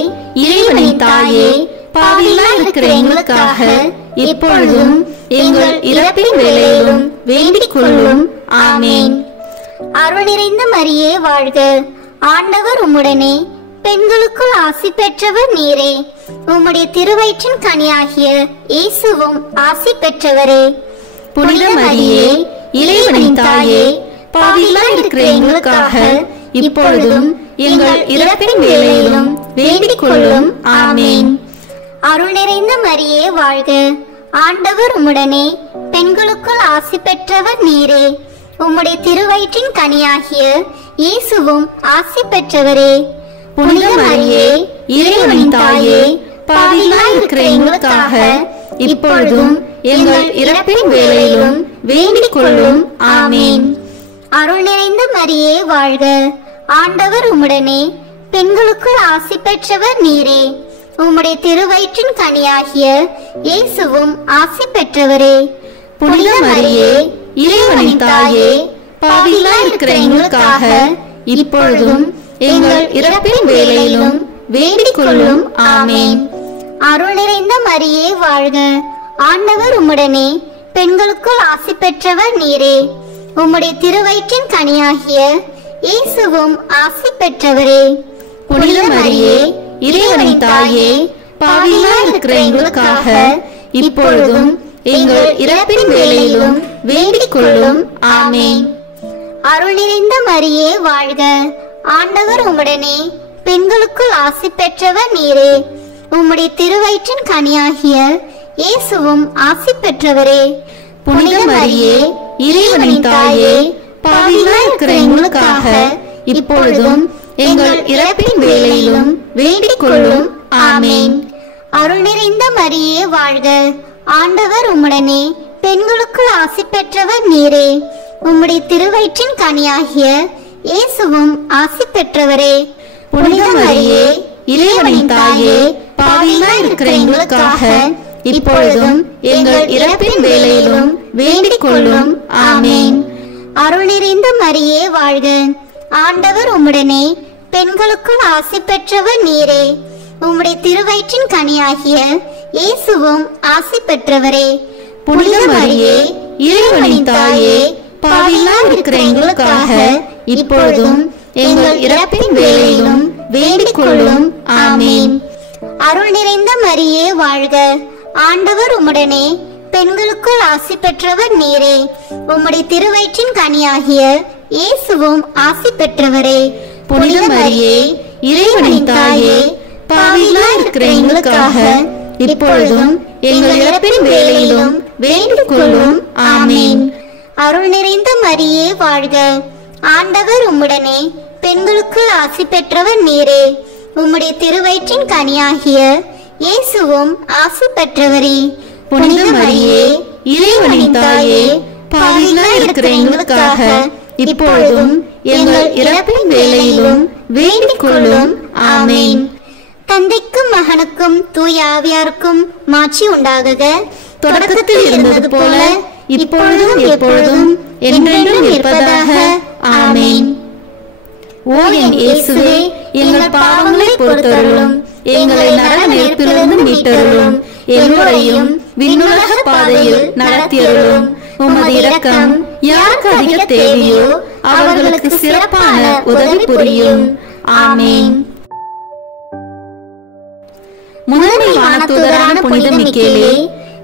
இறைவனின் தாயே பாவிகளாய் இருக்கிற எங்களுக்காக இப்பொழுதும் எங்கள் இறப்பின் வேளையிலும் வேண்டிக் கொள்ளும். ஆமேன். அருள் நிறைந்த மரியே வாழ்க. ஆண்டவர் உம்முடனே, பெண்களுக்குள் ஆசி பெற்றவர் நீரே. உம்முடைய திருவயிற்றின் கனியாகிய இயேசுவும் ஆசி பெற்றவரே. புனித மரியே இறைவனின் தாயே பாவிகளாய் இருக்கிற எங்களுக்காக இப்பொழுதும் எங்கள் இறப்பின் வேளையிலும் வேண்டிக் கொள்ளும். ஆமேன். அருள் நிறைந்த மரியே வாழ்க. ஆண்டவர் உம்முடனே, பெண்களுக்குள் ஆசி பெற்றவர் நீரே. உம்முடைய திருவயிற்றின் கனியாகிய இயேசுவும் ஆசி பெற்றவரே. புனித மரியே இறைவனின் தாயே பாவிகளாய் இருக்கிற எங்களுக்காக இப்பொழுதும் எங்கள் இறப்பின் வேளையிலும் வேண்டிக் கொள்ளும். ஆமேன். அருள் நிறைந்த மரியே வாழ்க. ஆண்டவர் உம்முடனே, பெண்களுக்குள் ஆசி பெற்றவர் நீரே. உம்முடைய திருவயிற்றின் கனியாகிய இயேசுவும் ஆசி பெற்றவரே. புனித மரியே இறைவனின் தாயே பாவிகளாய் இருக்கிற எங்களுக்காக இப்பொழுதும் எங்கள் இறப்பின் வேளையிலும் வேண்டிக் கொள்ளும். ஆமேன். அருள் நிறைந்த மரியே வாழ்க. ஆண்டவர் உம்முடனே, பெண்களுக்குள் ஆசி பெற்றவர் நீரே. உம்முடைய திருவயிற்றின் கனியாகிய இயேசுவும் ஆசி பெற்றவரே. புனித மரியே இறைவனின் தாயே பாவிகளாய் இருக்கிற எங்களுக்காக இப்பொழுதும் எங்கள் இறப்பின் வேளையிலும் வேண்டிக் கொள்ளும். ஆமேன். அருள் நிறைந்த மரியே வாழ்க. ஆண்டவர் உம்முடனே, பெண்களுக்குள் ஆசி பெற்றவர் நீரே. உம்முடைய திருவயிற்றின் கனியாகிய இயேசுவும் ஆசி பெற்றவரே. புனித மரியே இறைவனின் தாயே பாவிகளாய் இருக்கிற எங்களுக்காக இப்பொழுதும் எங்கள் இறப்பின் வேளையிலும் வேண்டிக் கொள்ளும். ஆமேன். அருள் நிறைந்த மரியே வாழ்க. ஆண்டவர் உம்முடனே, பெண்களுக்குள் ஆசி பெற்றவர் நீரே. உம்முடைய திருவயிற்றின் கனியாகிய இயேசுவும் ஆசி பெற்றவரே. புனித மரியே இறைவனின் தாயே பாவிகளாய் இருக்கிற எங்களுக்காக இப்பொழுதும் எங்கள் இறப்பின் வேளையிலும் வேண்டிக் கொள்ளும். ஆமேன். அருள் நிறைந்த மரியே வாழ்க, ஆண்டவர் உம்முடனே, பெண்களுக்குள் ஆசி பெற்றவர் நீரே. உம்முடைய திருவயிற்றின் கனியாகிய இயேசுவும் ஆசி பெற்றவரே. புனித மரியே, இறைவனின் தாயே, பாவிகளாய் இருக்கிற எங்களுக்காக இப்பொழுதும் எங்கள் இறப்பின் வேளையிலும் வேண்டிக் கொள்ளும். ஆமேன். அருள் நிறைந்த மரியே வாழ்க, ஆண்டவர் உம்முடனே, பெண்களுக்குள் ஆசி பெற்றவர் நீரே. உம்முடைய திருவயிற்றின் கனியாகிய இயேசுவும் ஆசி பெற்றவரே. புனித மரியே, இறைவனின் தாயே, பாவிகளாய் இருக்கிற எங்களுக்காக இப்பொழுதும் எங்கள் இறப்பின் வேளையிலும் வேண்டிக் கொள்ளும். ஆமேன். அருள் நிறைந்த மரியே வாழ்க, ஆண்டவர் உம்முடனே, பெண்களுக்குள் ஆசி பெற்றவர் நீரே. உம்முடைய திருவயிற்றின் கனியாகிய இயேசுவும் ஆசி பெற்றவரே. புனித மரியே, இறைவனின் தாயே, பாவிகளாய் இருக்கிற எங்களுக்காக இப்பொழுதும் எங்கள் இறப்பின் வேளையிலும் வேண்டிக் கொள்ளும். ஆமேன். தந்தைக்கும் மகனுக்கும் தூய ஆவியாருக்கும் மாட்சி உண்டாகுக. தொடக்கத்தில் இருந்தது போல இப்பொழுதும் எப்பொழுதும் என்றென்றும் இருப்பதாக. ஆமேன். ஓ என் இயேசுவே, எங்கள் பாவங்களை பொறுத்தருளும், எங்களை நரக நெருப்பிலிருந்து மீட்டருளும், எல்லோரையும் விண்ணுலக பாதையில் நடத்தியருளும். உமது இரக்கம் யாருக்கு அதிக தேவையோ அவர்களுக்கு சிறப்பான உதவி புரியும். ஆமேன். முதன்மை வானதூதரான புனித மிக்கேலே,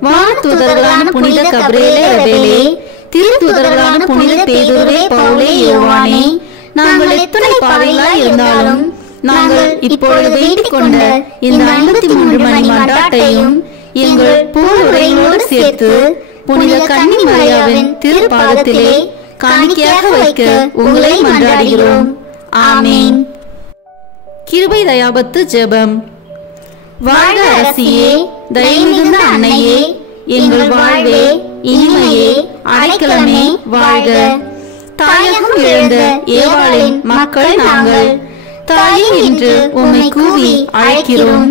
வானதூதர்களான புனித கபிரியேலே ரபேலே, திருத்தூதர்களான புனித பேதுருவே, பவுலே, யோவானே, நாங்கள் எத்தனை பாவிகளாய் இருந்தாலும் நாங்கள் இப்பொழுது வேண்டிக் கொண்ட இந்த 53 மணி மன்றாட்டையும் எங்கள் பூவுரைகளோடு சேர்த்து புனித கன்னி மரியாவின் திருப்பாதத்திலே காணிக்கையாக வைக்க உங்களை மன்றாடுகிறோம். ஆமேன். கிருபை தயாபத்து ஜெபம். வாழ்க அரசியே, தயை மிகுந்த அன்னையே, எங்கள் வாழ்வே, இனிமையே, அடைக்கலமே வாழ்க. தாயகம் இழந்த ஏவாளின் மக்கள் நாங்கள், தாயே என்று உம்மை கூவி அழைக்கிறோம்.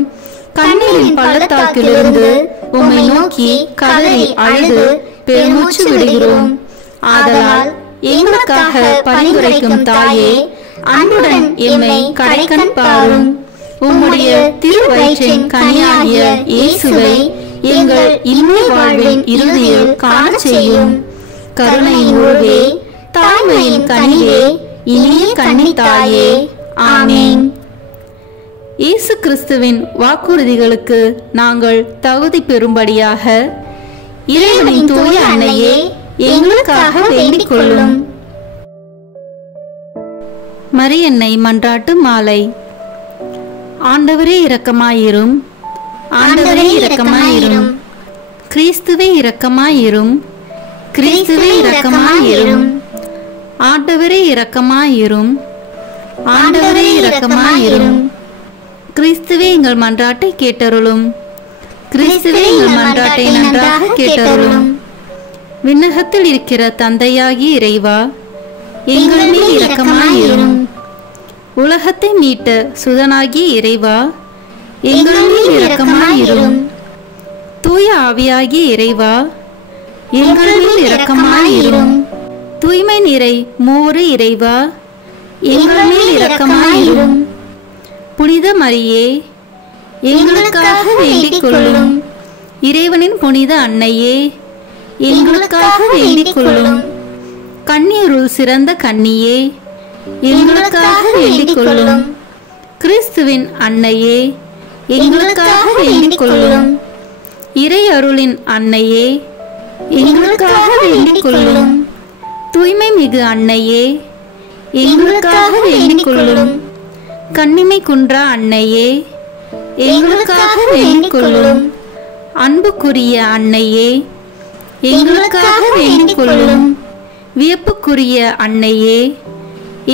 கண்ணீரின் பள்ளத்தாக்கிலிருந்து உம்மை நோக்கி கதறி அழுது பெருமூச்சு விடுகிறோம். ஆதலால் எங்களுக்காக பரிந்துரைக்கும் தாயே, அன்புடன் எம்மை கடைக்கண் பாரும். உம்முடைய திருவயிற்றின் கனியாகிய இயேசுவை எங்கள் இன்மை வாழ்வின் இறுதியில் காண செய்யும். கருணையின் உருவே, தாய்மையின் கனியே, இனிய கன்னி தாயே. ஆமேன். இயேசு கிறிஸ்துவின் வாக்குறுதிகளுக்கு நாங்கள் தகுதி பெறும்படியாக இறைவனின் தூய அன்னையே, எங்களுக்காக வேண்டிக் கொள்ளும். மரியன்னை மன்றாட்டு மாலை. ஆண்டவரே இரக்கமாயிரும், ஆண்டவரே இரக்கமாயிரும், கிறிஸ்துவே இரக்கமாயிரும், கிறிஸ்துவே இரக்கமாயிரும், ஆண்டவரே இரக்கமாயிரும், ஆண்டவரே இரக்கமாயிரும். கிறிஸ்துவே எங்கள் மன்றாட்டை கேட்டருளும், கிறிஸ்துவே எங்கள் மன்றாட்டை நன்றாக கேட்டருளும். விண்ணகத்தில் இருக்கிற தந்தையாகி இறைவா, எங்கள் மேல் இரக்கமாயிரும். உலகத்தை மீட்ட சுதனாகி இறைவா, எங்கள் மேல் இரக்கமாயிரும். தூய ஆவியாகி இறைவா, எங்கள் மேல் இரக்கமாயிரும். தூய்மை நிறை மூவரு இறைவா, எங்கள் மேல் இரக்கமாயிரும். புனித மரியே, எங்களுக்காக வேண்டிக் கொள்ளும். இறைவனின் புனித அன்னையே, எங்களுக்காக வேண்டிக் கொள்ளும். கன்னியருள் சிறந்த கன்னியே, எங்களுக்காக வேண்டிக் கொள்ளும். கிறிஸ்துவின் அன்னையே, எங்களுக்காக வேண்டிக் கொள்ளும். இறை அருளின் அன்னையே, எங்களுக்காக வேண்டிக் கொள்ளும். தூய்மை மிகு அன்னையே, எங்களுக்காக வேண்டிக் கொள்ளும். கன்னிமை குன்றா அன்னையே, எங்களுக்காக வேண்டிக் கொள்ளும். அன்புக்குரிய அன்னையே, எங்களுக்காக வேண்டிக் கொள்ளும். வியப்புக்குரிய அன்னையே,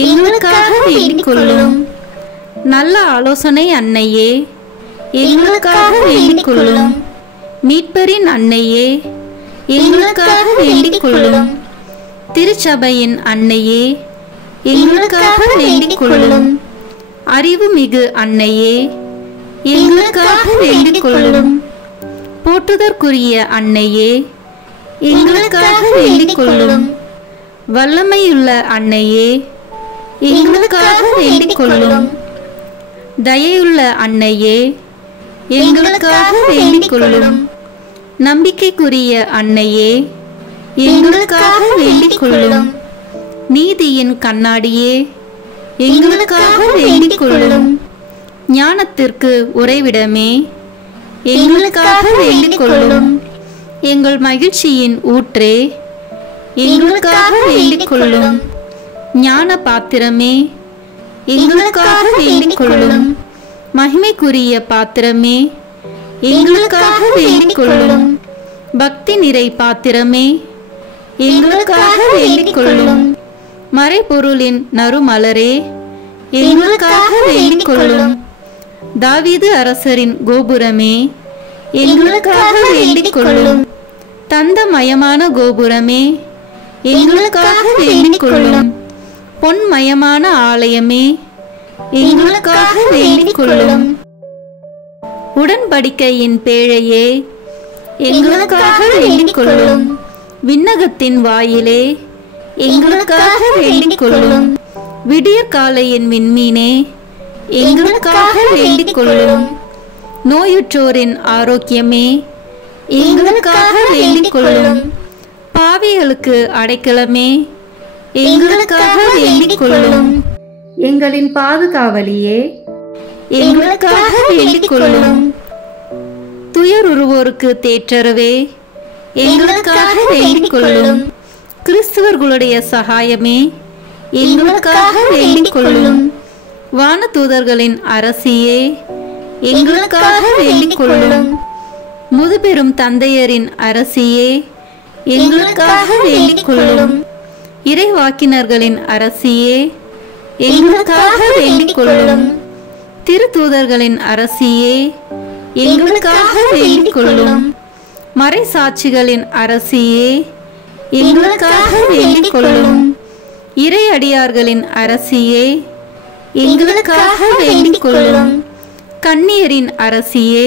எங்களுக்காக வேண்டிக் கொள்ளும். நல்ல ஆலோசனை அன்னையே, எங்களுக்காக வேண்டிக் கொள்ளும். மீட்பரின் அன்னையே, எங்களுக்காக வேண்டிக் கொள்ளும். திருச்சபையின் அன்னையே, எங்களுக்காக வேண்டிக் கொள்ளும். அறிவு மிகு அன்னையே, எங்களுக்காக வேண்டிக் கொள்ளும். போற்றுதற்குரிய அன்னையே, எங்களுக்காக வேண்டிக் கொள்ளும். வல்லமையுள்ள அன்னையே, எங்களுக்காக வேண்டிக் கொள்ளும். தயையுள்ள அன்னையே, எங்களுக்காக வேண்டிக் கொள்ளும். நம்பிக்கைக்குரிய அன்னையே, எங்களுக்காக வேண்டிக் கொள்ளும். நீதியின் கண்ணாடியே, எங்களுக்காக வேண்டிக் கொள்ளும். ஞானத்திற்கு உறைவிடமே, எங்களுக்காக வேண்டிக் கொள்ளும். எங்கள் மகிழ்ச்சியின் ஊற்றே, எங்களுக்காக வேண்டிக் கொள்ளும். ஞான பாத்திரமே, எங்களுக்காக வேண்டிக் கொள்ளும். மகிமைக்குரிய பாத்திரமே, எங்களுக்காக வேண்டிக் கொள்ளும். பக்தி நிறை பாத்திரமே, எங்களுக்காக வேண்டிக் கொள்ளும். மறைபொருளின் நறுமலரே, எங்களுக்காக வேண்டிக் கொள்ளும். தாவீது அரசரின் கோபுரமே, எங்களுக்காக வேண்டிக் கொள்ளும். தந்தமயமான கோபுரமே, எங்களுக்காக வேண்டிக் கொள்ளும். பொன்மயமான ஆலயமே, எங்களுக்காக வேண்டிக் கொள்ளும். உடன்படிக்கையின் பேழையே, எங்களுக்காக வேண்டிக் கொள்ளும். விண்ணகத்தின் வாயிலே, எங்களுக்காக வேண்டிக் கொள்ளும். விடியற்காலையின் விண்மீனே, எங்களுக்காக வேண்டிக் கொள்ளும். நோயுற்றோரின் ஆரோக்கியமே, எங்களுக்காக வேண்டிக் கொள்ளும். பாவிகளுக்கு அடைக்கலமே, எங்களுக்காக வேண்டிக் கொள்ளும். எங்களின் பாதுகாவலியே, எங்களுக்காக வேண்டிக் கொள்ளும். துயருருவோருக்கு தேற்றரவே, எங்களுக்காக வேண்டிக் கொள்ளும். கிறிஸ்துவர்களுடைய சகாயமே, எங்களுக்காக வேண்டிக் கொள்ளும். வானதூதர்களின் அரசியே, எங்களுக்காக வேண்டிக் கொள்ளும். முதுபெரும் தந்தையரின் அரசியே, எங்களுக்காக வேண்டிக் கொள்ளும். இறைவாக்கினர்களின் அரசியே, எங்களுக்காக வேண்டிக் கொள்ளும். திருத்தூதர்களின் அரசியே, எங்களுக்காக வேண்டிக் கொள்ளும். மறைசாட்சிகளின் அரசியே, எங்களுக்காக வேண்டிக் கொள்ளும். இறையடியார்களின் அரசியே, எங்களுக்காக வேண்டிக் கொள்ளும். கன்னியரின் அரசியே,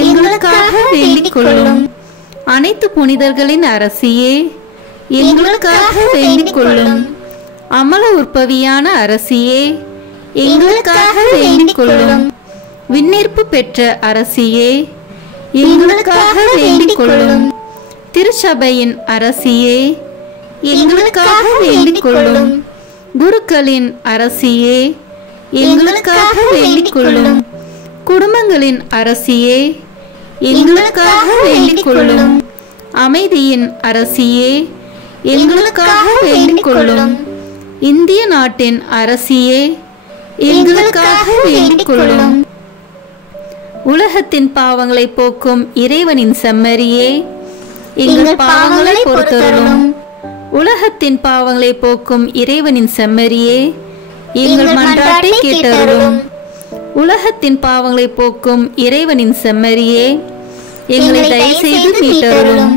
எங்களுக்காக வேண்டிக் கொள்ளும். அனைத்து புனிதர்களின் அரசியே, எங்களுக்காக வேண்டிக் கொள்ளும். அமல உற்பவியான அரசியே, எங்களுக்காக வேண்டிக் கொள்ளும். விண்ணேற்பு பெற்ற அரசியே, எங்களுக்காக வேண்டிக் கொள்ளும். திருச்சபையின் அரசியே, எங்களுக்காக வேண்டிக் கொள்ளும். குருக்களின் அரசியே, எங்களுக்காக வேண்டிக் கொள்ளும். குடும்பங்களின் அரசியே, எங்களுக்காக வேண்டிக் கொள்ளும். அமைதியின் அரசியே, எங்களுக்காக வேண்டிக் கொள்ளும். இந்திய நாட்டின் அரசியே, எங்களுக்காக வேண்டிக் கொள்ளும். உலகத்தின் பாவங்களை போக்கும் இறைவனின் செம்மறியே, எங்கள் பாவங்களை பொறுத்தருளும். உலகத்தின் பாவங்களை போக்கும் இறைவனின் செம்மறியே, எங்கள் மன்றாட்டை கேட்டருளும். உலகத்தின் பாவங்களை போக்கும் இறைவனின் செம்மறியே, எங்களை தயவு செய்து மீட்டருளும்.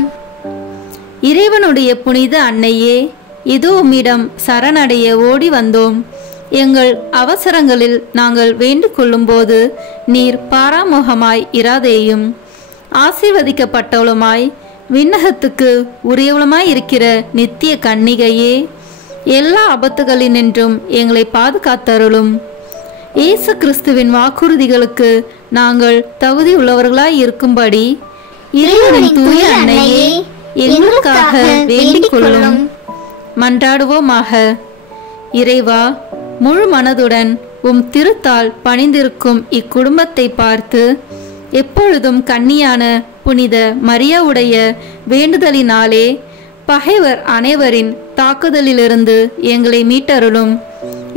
இறைவனுடைய புனித அன்னையே, இதோ உம்மிடம் சரணடைய ஓடி வந்தோம். எங்கள் அவசரங்களில் நாங்கள் வேண்டிக் கொள்ளும் போது நீர் பாராமுகமாய் இராதேயும். ஆசீர்வதிக்கப்பட்டவளுமாய் விண்ணகத்துக்கு உரியவளுமாய் இருக்கிற நித்திய கன்னிகையே, எல்லா ஆபத்துகளினின்றும் எங்களை பாதுகாத்தருளும். இயேசு கிறிஸ்துவின் வாக்குறுதிகளுக்கு நாங்கள் தகுதி உள்ளவர்களாய் இருக்கும்படி இறைவனின் தூய அன்னையே, எங்களுக்காக வேண்டிக் கொள்ளும். மன்றாடுவோமாக. இறைவா, முழு மனதுடன் உம் திருத்தால் பணிந்திருக்கும் இக்குடும்பத்தை பார்த்து எப்பொழுதும் கன்னியான புனித மரியாவுடைய வேண்டுதலினாலே பகைவர் அனைவரின் தாக்குதலிலிருந்து எங்களை மீட்டருளும்.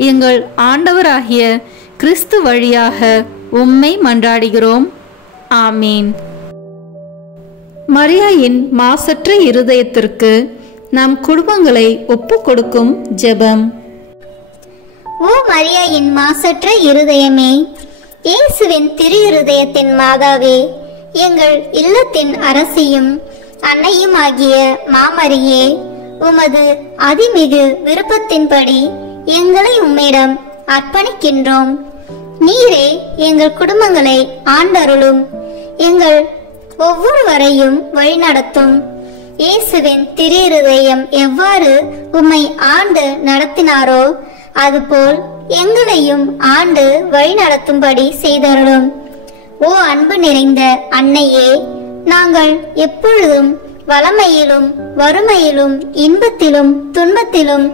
எங்கள் ஆண்டவராகிய கிறிஸ்து வழியாக உம்மை மன்றாடுகிறோம். ஆமீன். மரியாயின் மாசற்ற இருதயத்திற்கு நம் குடும்பங்களை ஒப்புக் கொடுக்கும் ஜெபம். ஓ மரியாயின் மாசற்ற இருதயமே, இயேசுவின் திரு இருதயத்தின் மாதாவே, எங்கள் இல்லத்தின் அரசியும் அன்னையும் ஆகிய மாமரியே, உமது அதிமிகு விருப்பத்தின்படி எங்களை உம்மிடம் அர்ப்பணிக்கின்றோம். நீரே எங்கள் குடும்பங்களை ஆண்டருளும், எங்கள் ஒவ்வொருவரையும் வழிநடத்தும். இயேசுவின் திரு இருதயம் எவ்வாறு உம்மை ஆண்டு நடத்தினாரோ அதுபோல் எங்களையும் ஆண்டு வழிநடத்தும்படி செய்தருளும். ஓ அன்பு நிறைந்த அன்னையே, நாங்கள் எப்பொழுதும் வளமையிலும் வறுமையிலும் இன்பத்திலும் துன்பத்திலும்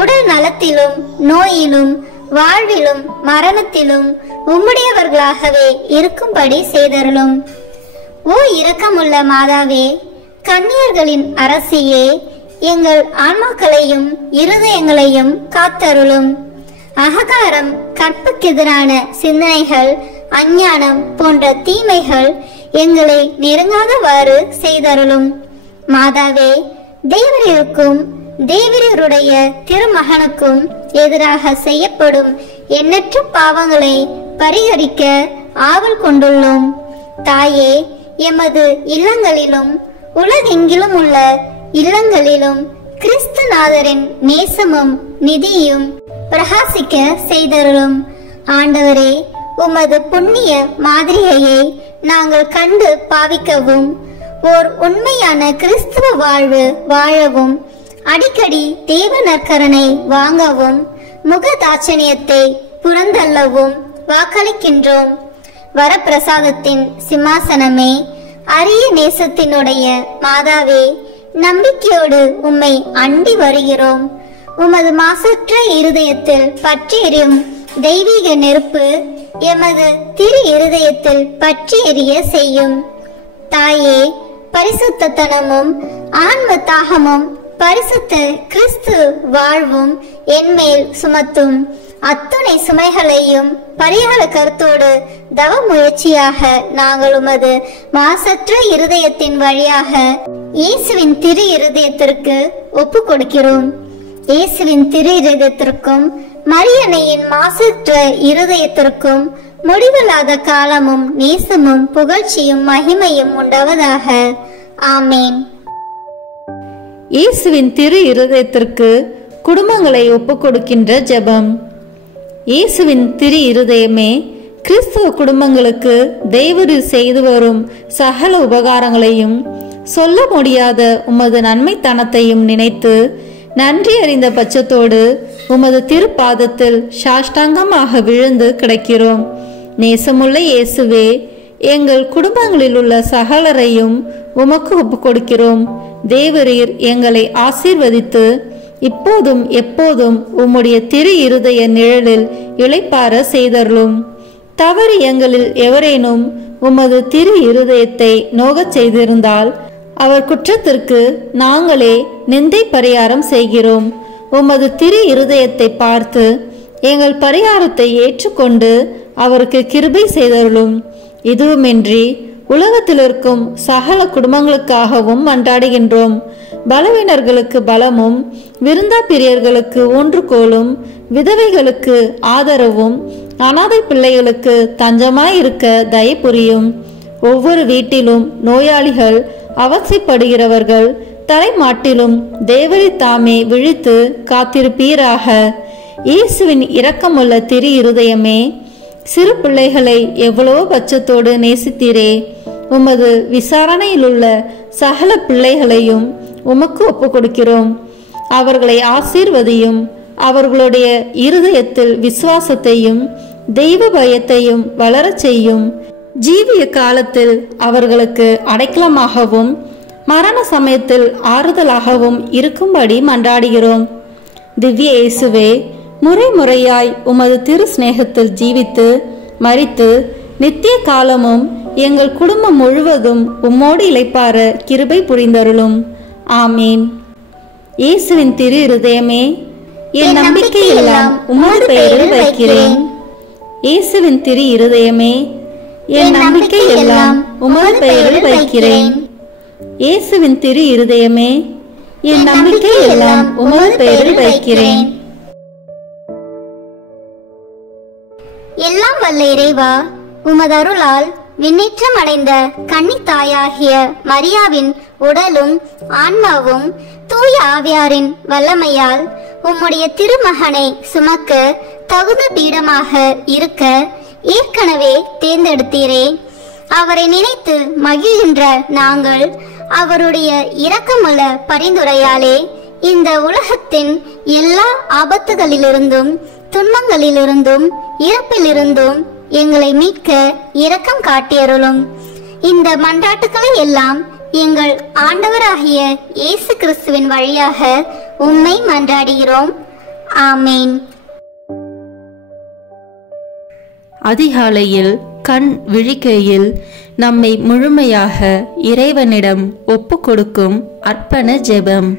உடல் நலத்திலும் நோயிலும் வாழ்விலும் மரணத்திலும் உம்முடையவர்களாகவே இருக்கும்படி செய்தருளும். ஓ இரக்கமுள்ள மாதாவே, கன்னியர்களின் அரசியே, எங்கள் ஆன்மாக்களையும் இருதயங்களையும் காத்தருளும். அகங்காரம், கற்புக்கெதிரான சிந்தனைகள், அஞ்ஞானம் போன்ற தீமைகள் எங்களை நெருங்காதவாறு செய்தருளும். மாதாவே, தேவரீருக்கும் தேவரீருடைய திருமகனுக்கும் எதிராக செய்யப்படும் எண்ணற்ற பாவங்களை பரிகரிக்க ஆவல் கொண்டுள்ளோம். தாயே, எமது இல்லங்களிலும் உலகெங்கிலும் உள்ள இல்லங்களிலும் கிறிஸ்துநாதரின் நேசமும் நிதியும் பிரகாசிக்க செய்தருளும். ஆண்டவரே, உமது புண்ணிய மாதிரியை நாங்கள் கண்டு பாவிக்கவும், ஓர் உண்மையான கிறிஸ்துவ வாழ்வு வாழவும், அடிக்கடி தேவ நற்கரனை வாங்கவும், முகதாட்சணியத்தை புறந்தள்ளவும் வாக்களிக்கின்றோம். வரப்பிரசாதத்தின் சிம்மாசனமே, அரிய நேசத்தினுடைய மாதாவே, நம்பிக்கையோடு உம்மை அண்டி வருகிறோம். உமது மாசற்ற இருதயத்தில் பற்றி எரியும் தெய்வீக நெருப்பு எமது திரு இருதயத்தில் பற்றி எரிய செய்யும். தாயே, பரிசுத்தனமும் ஆன்ம தாகமும் பரிசுத்த கிறிஸ்து வாழ்வும் என்மேல் சுமத்தும். அத்துணை சுமைகளையும் பரிகார கருத்தோடு தவ முயற்சியாக நாங்கள் உமது மாசற்ற இருதயத்தின் வழியாக இயேசுவின் திரு இருதயத்திற்கு ஒப்பு கொடுக்கிறோம். இயேசுவின் திரு இருதயத்திற்கும் மரியன்னையின் மாசற்ற இருதயத்திற்கும் முடிவில்லாத காலமும் நேசமும் புகழ்ச்சியும் மகிமையும் உண்டாவதாக. ஆமேன். இயேசுவின் திரு இருதயத்திற்கு குடும்பங்களை ஒப்புக் கொடுக்கின்ற ஜெபம். இயேசுவின் திரு இருதயமே, கிறிஸ்துவ குடும்பங்களுக்கு தேவரீர் செய்து வரும் சகல உபகாரங்களையும் சொல்ல முடியாத உமது நன்மைத்தனத்தையும் நினைத்து நன்றி அறிந்த பட்சத்தோடு உமது திருப்பாதத்தில் சாஷ்டாங்கமாக விழுந்து கிடக்கிறோம். நேசமுள்ள இயேசுவே, எங்கள் குடும்பங்களில் உள்ள சகலரையும் உமக்கு ஒப்புக் கொடுக்கிறோம். தேவரீர் எங்களை ஆசீர்வதித்து இப்போதும் எப்போதும் உம்முடைய திரு இருதய நிழலில் இளைப்பார செய்தருளும். தவறு எங்களில் எவரேனும் உமது திரு இருதயத்தை நோகச் செய்திருந்தால் அவர் குற்றத்திற்கு நாங்களே நிந்தை பரிகாரம் செய்கிறோம். உமது திரு இருதயத்தை பார்த்து எங்கள் பரிகாரத்தை ஏற்றுக்கொண்டு அவருக்கு கிருபை செய்தருளும். இதுவுமின்றி உலகத்தில் இருக்கும் சகல குடும்பங்களுக்காகவும் மன்றாடுகின்றோம். பலவீனர்களுக்கு பலமும், விருந்தா பிரியர்களுக்கு ஊன்றுகோலும், விதவைகளுக்கு ஆதரவும், அனாதை பிள்ளைகளுக்கு தஞ்சமாயிருக்க தயை புரியும். ஒவ்வொரு வீட்டிலும் நோயாளிகள், அவசியப்படுகிறவர்கள் தலைமாட்டிலும் தேவரி தாமே விழித்து காத்திருப்பீராக. இயேசுவின் இரக்கமுள்ள திரு இருதயமே, சிறு பிள்ளைகளை எவ்வளவோ பட்சத்தோடு நேசித்தீரே. உமது விசாரணையில் உள்ள சகல பிள்ளைகளையும் உமக்கு ஒப்புக் கொடுக்கிறோம். அவர்களை ஆசீர்வதியும். அவர்களுடைய இருதயத்தில் விசுவாசத்தையும் தெய்வ பயத்தையும் வளரச் செய்யும். ஜீவிய காலத்தில் அவர்களுக்கு அடைக்கலமாகவும் மரண சமயத்தில் ஆறுதலாகவும் இருக்கும்படி மன்றாடுகிறோம். திவ்ய இயேசுவே, முறை முறையாய் உமது திரு சிநேகத்தில் ஜீவித்து மரித்து நித்திய காலமும் எங்கள் குடும்பம் முழுவதும் உம்மோடு இளைப்பார கிருபை புரிந்தருளும். ஆமீன். இயேசுவின் திரு இருதயமே, என் நம்பிக்கை எல்லாம் உமது பெயரில் வைக்கிறேன். இயேசுவின் திரு இருதயமே, என் நம்பிக்கை எல்லாம் உமது பெயரில் வைக்கிறேன். இயேசுவின் திரு இருதயமே, என் நம்பிக்கை எல்லாம் உமது பெயரில் வைக்கிறேன். எல்லாம் வல்ல இறைவா, உமது அருளால் விண்ணேற்றம் அடைந்த கன்னித்தாயாகிய மரியாவின் உடலும் ஆன்மாவும் தூய ஆவியாரின் வல்லமையால் உம்முடைய திருமகனை சுமக்க தகுந்த பீடமாக இருக்க ஏற்கனவே தேர்ந்தெடுத்தீரே. அவரை நினைத்து மகிழ்கின்ற நாங்கள் அவருடைய இரக்கமுள்ள பரிந்துரையாலே இந்த உலகத்தின் எல்லா ஆபத்துகளிலிருந்தும் துன்பங்களிலிருந்தும் இறப்பிலிருந்தும் எங்களை மீட்க இரக்கம் காட்டியருளும். இந்த மன்றாட்டுக்களை எல்லாம் எங்கள் ஆண்டவராகிய இயேசு கிறிஸ்துவின் வழியாக உம்மை மன்றாடுகிறோம். ஆமேன். அதிகாலையில் கண் விழிக்கையில் நம்மை முழுமையாக இறைவனிடம் ஒப்பு கொடுக்கும் அர்ப்பண ஜெபம்.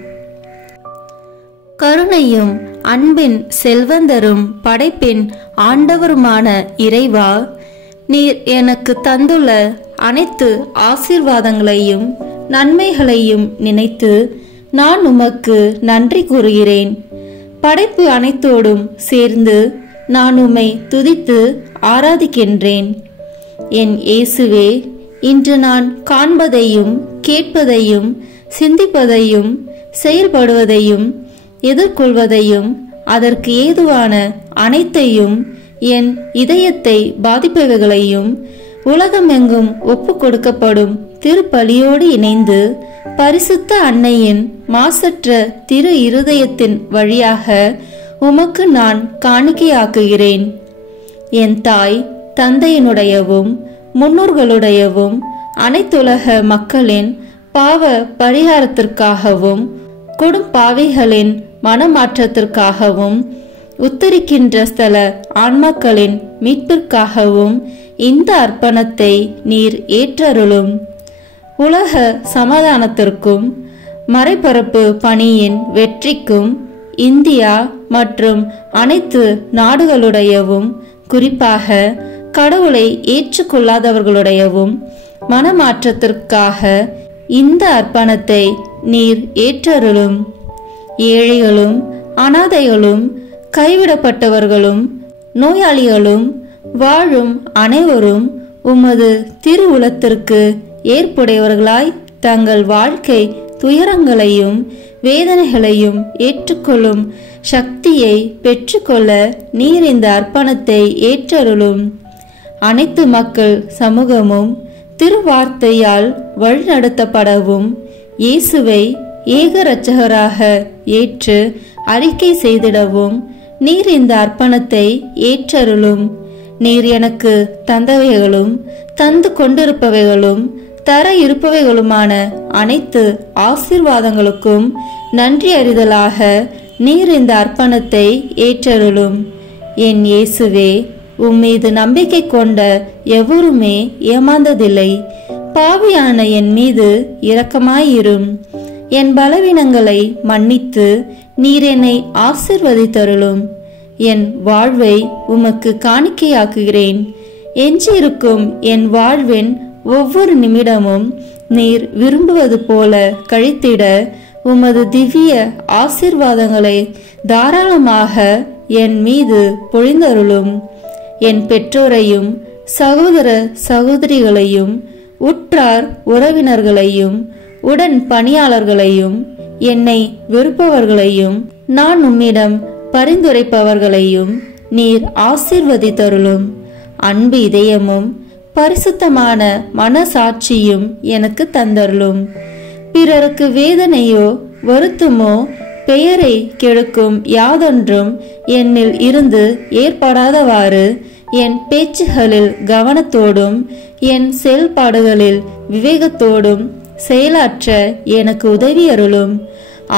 கருணையும் அன்பின் செல்வந்தரும் படைப்பின் ஆண்டவருமான இறைவா, நீர் எனக்கு தந்துள்ள அனைத்து ஆசீர்வாதங்களையும் நன்மைகளையும் நினைத்து நான் உமக்கு நன்றி கூறுகிறேன். படைப்பு அனைத்தோடும் சேர்ந்து நான் உம்மை துதித்து ஆராதிக்கின்றேன். என் இயேசுவே, இன்று நான் காண்பதையும் கேட்பதையும் சிந்திப்பதையும் செயல்படுவதையும் எதிர்கொள்வதையும் அதற்கு ஏதுவான அனைத்தையும் என் இதயத்தை பாதிப்பவைகளையும் உலகமெங்கும் ஒப்பு கொடுக்கப்படும் திருப்பலியோடு இணைந்து பரிசுத்த அன்னையின் மாசற்ற திரு இருதயத்தின் வழியாக உமக்கு நான் காணிக்கையாக்குகிறேன். என் தாய் தந்தையினுடையவும் முன்னோர்களுடையவும் அனைத்துலக மக்களின் பாவ பரிகாரத்திற்காகவும் கொடும்பாவிகளின் மனமாற்றத்திற்காகவும் உத்தரிக்கின்ற ஸ்தல ஆன்மாக்களின் மீட்பிற்காகவும் இந்த அர்ப்பணத்தை நீர் ஏற்றருளும். உலக சமாதானத்திற்கும் மறைபரப்பு பணியின் வெற்றிக்கும் இந்தியா மற்றும் அனைத்து நாடுகளுடையவும் குறிப்பாக கடவுளை ஏற்றுக்கொள்ளாதவர்களுடையவும் மனமாற்றத்திற்காக இந்த அர்ப்பணத்தை நீர் ஏற்றருளும். ஏழைகளும் அனாதைகளும் கைவிடப்பட்டவர்களும் நோயாளிகளும் வாழும் அனைவரும் உமது திருவுளத்திற்கு ஏற்புடையவர்களாய் தங்கள் வாழ்க்கை துயரங்களையும் வேதனைகளையும் ஏற்றுக்கொள்ளும் சக்தியை பெற்றுக்கொள்ள நீர் இந்த அர்ப்பணத்தை ஏற்றருளும். அனைத்து மக்கள் சமூகமும் திருவார்த்தையால் வழிநடத்தப்படவும் இயேசுவை ஏக இரட்சகராக ஏற்று அறிக்கை செய்திடவும் நீர் இந்த அர்ப்பணத்தை ஏற்றருளும். நீர் எனக்கு தந்தவைகளும் தந்து கொண்டிருப்பவைகளும் தர இருப்பவைகளுமான அனைத்து ஆசீர்வாதங்களுக்கும் நன்றி அறிதலாக நீர் இந்த அர்ப்பணத்தை ஏற்றருளும். என் இயேசுவே, உம்மீது நம்பிக்கை கொண்ட எவருமே ஏமாந்ததில்லை. பாவியான என் மீது இரக்கமாயிரும். என் பலவீனங்களை மன்னித்து நீர் என்னை ஆசீர்வதித்தருளும். என் வாழ்வை உமக்கு காணிக்கையாக்குகிறேன். எஞ்சியிருக்கும் என் வாழ்வின் ஒவ்வொரு நிமிடமும் நீர் விரும்புவது போல கழித்திட உமது திவ்ய ஆசீர்வாதங்களை தாராளமாக என் மீது பொழிந்தருளும். என் பெற்றோரையும் சகோதர சகோதரிகளையும் உற்றார் உறவினர்களையும் உடன் பணியாளர்களையும் என்னை வெறுப்பவர்களையும் நான் உம்மிடம் பரிந்துரைப்பவர்களையும் நீர் ஆசீர்வதித்தருளும். அன்பு இதயமும் பரிசுத்தமான மனசாட்சியும் எனக்கு தந்தருளும். பிறருக்கு வேதனையோ வருத்தமோ பெயரை கெடுக்கும் யாதொன்றும் என்னில் இருந்து ஏற்படாதவாறு என் பேச்சுகளில் கவனத்தோடும் என் செயல்பாடுகளில் விவேகத்தோடும் செயலாற்ற எனக்கு உதவி அருளும்.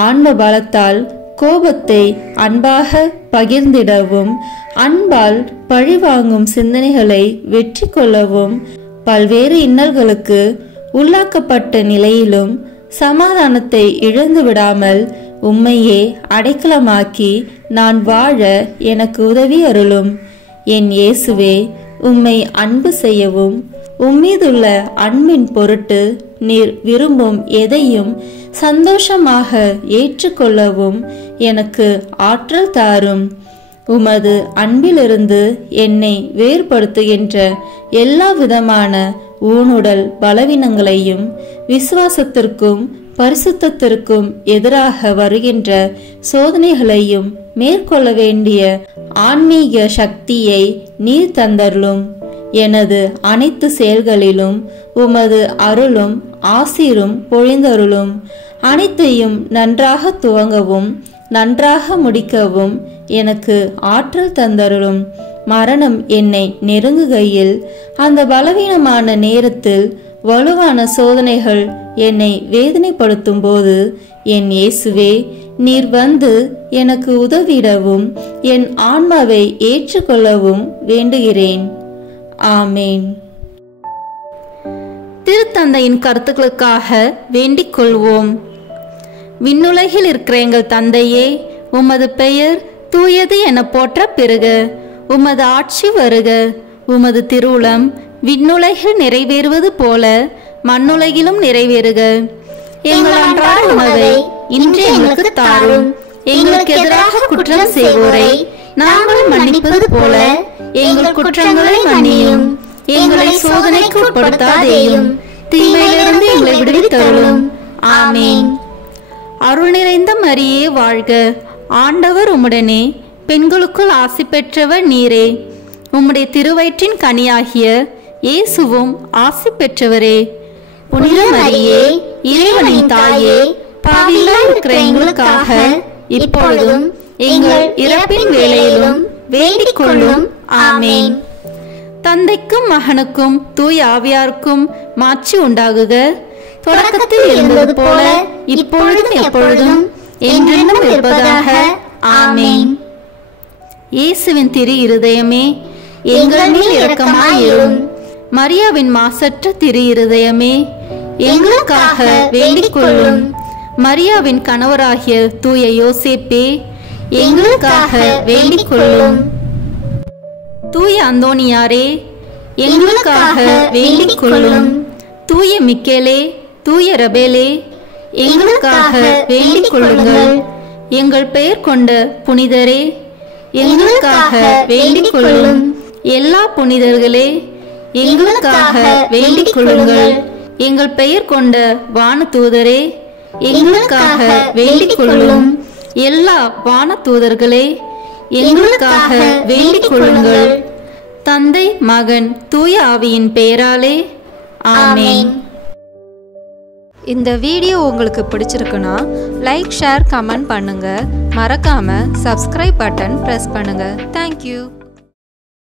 ஆன்ம பலத்தால் கோபத்தை அன்பாக பகிர்ந்திடவும் அன்பால் பழிவாங்கும் சிந்தனைகளை வெற்றி கொள்ளவும் பல்வேறு இன்னல்களுக்கு உள்ளாக்கப்பட்ட நிலையிலும் சமாதானத்தை இழந்து விடாமல் உம்மையே அடைக்கலமாக்கி நான் வாழ எனக்கு உதவி அருளும். என் இயேசுவே, உம்மை அன்பு செய்யவும் உம்மீதுள்ள அன்பின் பொருட்டு நீர் விரும்பும் எதையும் சந்தோஷமாக ஏற்றுக்கொள்ளவும் எனக்கு ஆற்றல் தாரும். உமது அன்பிலிருந்து என்னை வேறுபடுத்துகின்ற எல்லா விதமான ஊனுடல் பலவீனங்களையும் விசுவாசத்திற்கும் பரிசுத்தத்திற்கும் எதிராக வருகின்ற சோதனைகளையும் மேற்கொள்ள வேண்டிய ஆன்மீக சக்தியை நீர் தந்தருளும். எனது அனைத்து செயல்களிலும் உமது அருளும் ஆசீரும் பொழிந்தருளும். அனைத்தையும் நன்றாக துவங்கவும் நன்றாக முடிக்கவும் எனக்கு ஆற்றல் தந்தருளும். மரணம் என்னை நெருங்குகையில் அந்த பலவீனமான நேரத்தில் வலுவான சோதனைகள் என்னை வேதனைப்படுத்தும் போது என் இயேசுவே, நீர் வந்து எனக்கு உதவிடவும் என் ஆன்மாவை ஏற்றுக்கொள்ளவும் வேண்டுகிறேன். ஆமேன். திருத்தந்தையின் கருத்துக்களுக்காக வேண்டிக் கொள்வோம். விண்ணுலகில் இருக்கிற எங்கள் தந்தையே, உமது பெயர் தூயது என போற்ற பெறுக. உமது ஆட்சி வருக. உமது திருவுளம் விண்ணுலகில் நிறைவேறுவது போல மண்ணுலகிலும் நிறைவேறுக. எங்கள் அன்றாட உணவை இன்று எங்களுக்கு தாரும். எங்களுக்கு எதிராக குற்றம் செய்வோரை நாங்கள் மன்னிப்பது போல எங்கள் குற்றங்களை மன்னியும். எங்களை சோதனைக்கு உட்படுத்தாதேயும், தீமையிலிருந்து எங்களை விடுவித்தருளும். ஆமேன். அருள் நிறைந்த மரியே வாழ்க. ஆண்டவர் உம்முடனே, பெண்களுக்குள் ஆசி பெற்றவர் நீரே. உம்முடைய திருவயிற்றின் கனியாகிய இயேசுவும் ஆசி பெற்றவரே. புனித மரியே, இறைவனின் தாயே, பாவிகளாய் இருக்கிற எங்களுக்காக இப்பொழுதும் எங்கள் இறப்பின் வேளையிலும் வேண்டிக் கொள்ளும். ஆமேன். தந்தைக்கும் மகனுக்கும் தூய ஆவியாருக்கும் மாட்சி உண்டாகுக. தொடக்கத்தில் இருந்தது போல இப்பொழுதும் எப்பொழுதும் என்றென்றும் இருப்பதாக. ஆமேன். இயேசுவின் திரு இருதயமே, எங்கள் மேல் இரக்கமாயிரும். மரியாவின் மாசற்ற திரு இருதயமே, எங்களுக்காக வேண்டிக் கொள்ளும். மரியாவின் கணவராகிய தூய யோசேப்பே, எங்களுக்காக வேண்டிக் கொள்ளும். தூய அந்தோனியாரே, எங்களுக்காக வேண்டிக் கொள்ளும். தூய மிக்கேலே, தூய ரபேலே, எங்களுக்காக வேண்டிக் கொள்ளுங்கள். எங்கள் பெயர் கொண்ட புனிதரே, எங்களுக்காக வேண்டிக் கொள்ளும். எல்லா புனிதர்களே, எங்களுக்காக வேண்டிக் கொள்ளுங்கள். எங்கள் பெயர் கொண்ட வானதூதரே, எங்களுக்காக வேண்டிக் கொள்ளும். எல்லா வானதூதர்களே, எங்களுக்காக வேண்டிக் கொள்ளுங்கள். தந்தை, மகன், தூய ஆவியின் பெயராலே. ஆமென். இந்த வீடியோ உங்களுக்கு பிடிச்சிருக்குன்னா லைக், ஷேர், கமெண்ட் பண்ணுங்க. மறக்காம சப்ஸ்கிரைப் பட்டன் பிரஸ் பண்ணுங்க. தேங்க்யூ.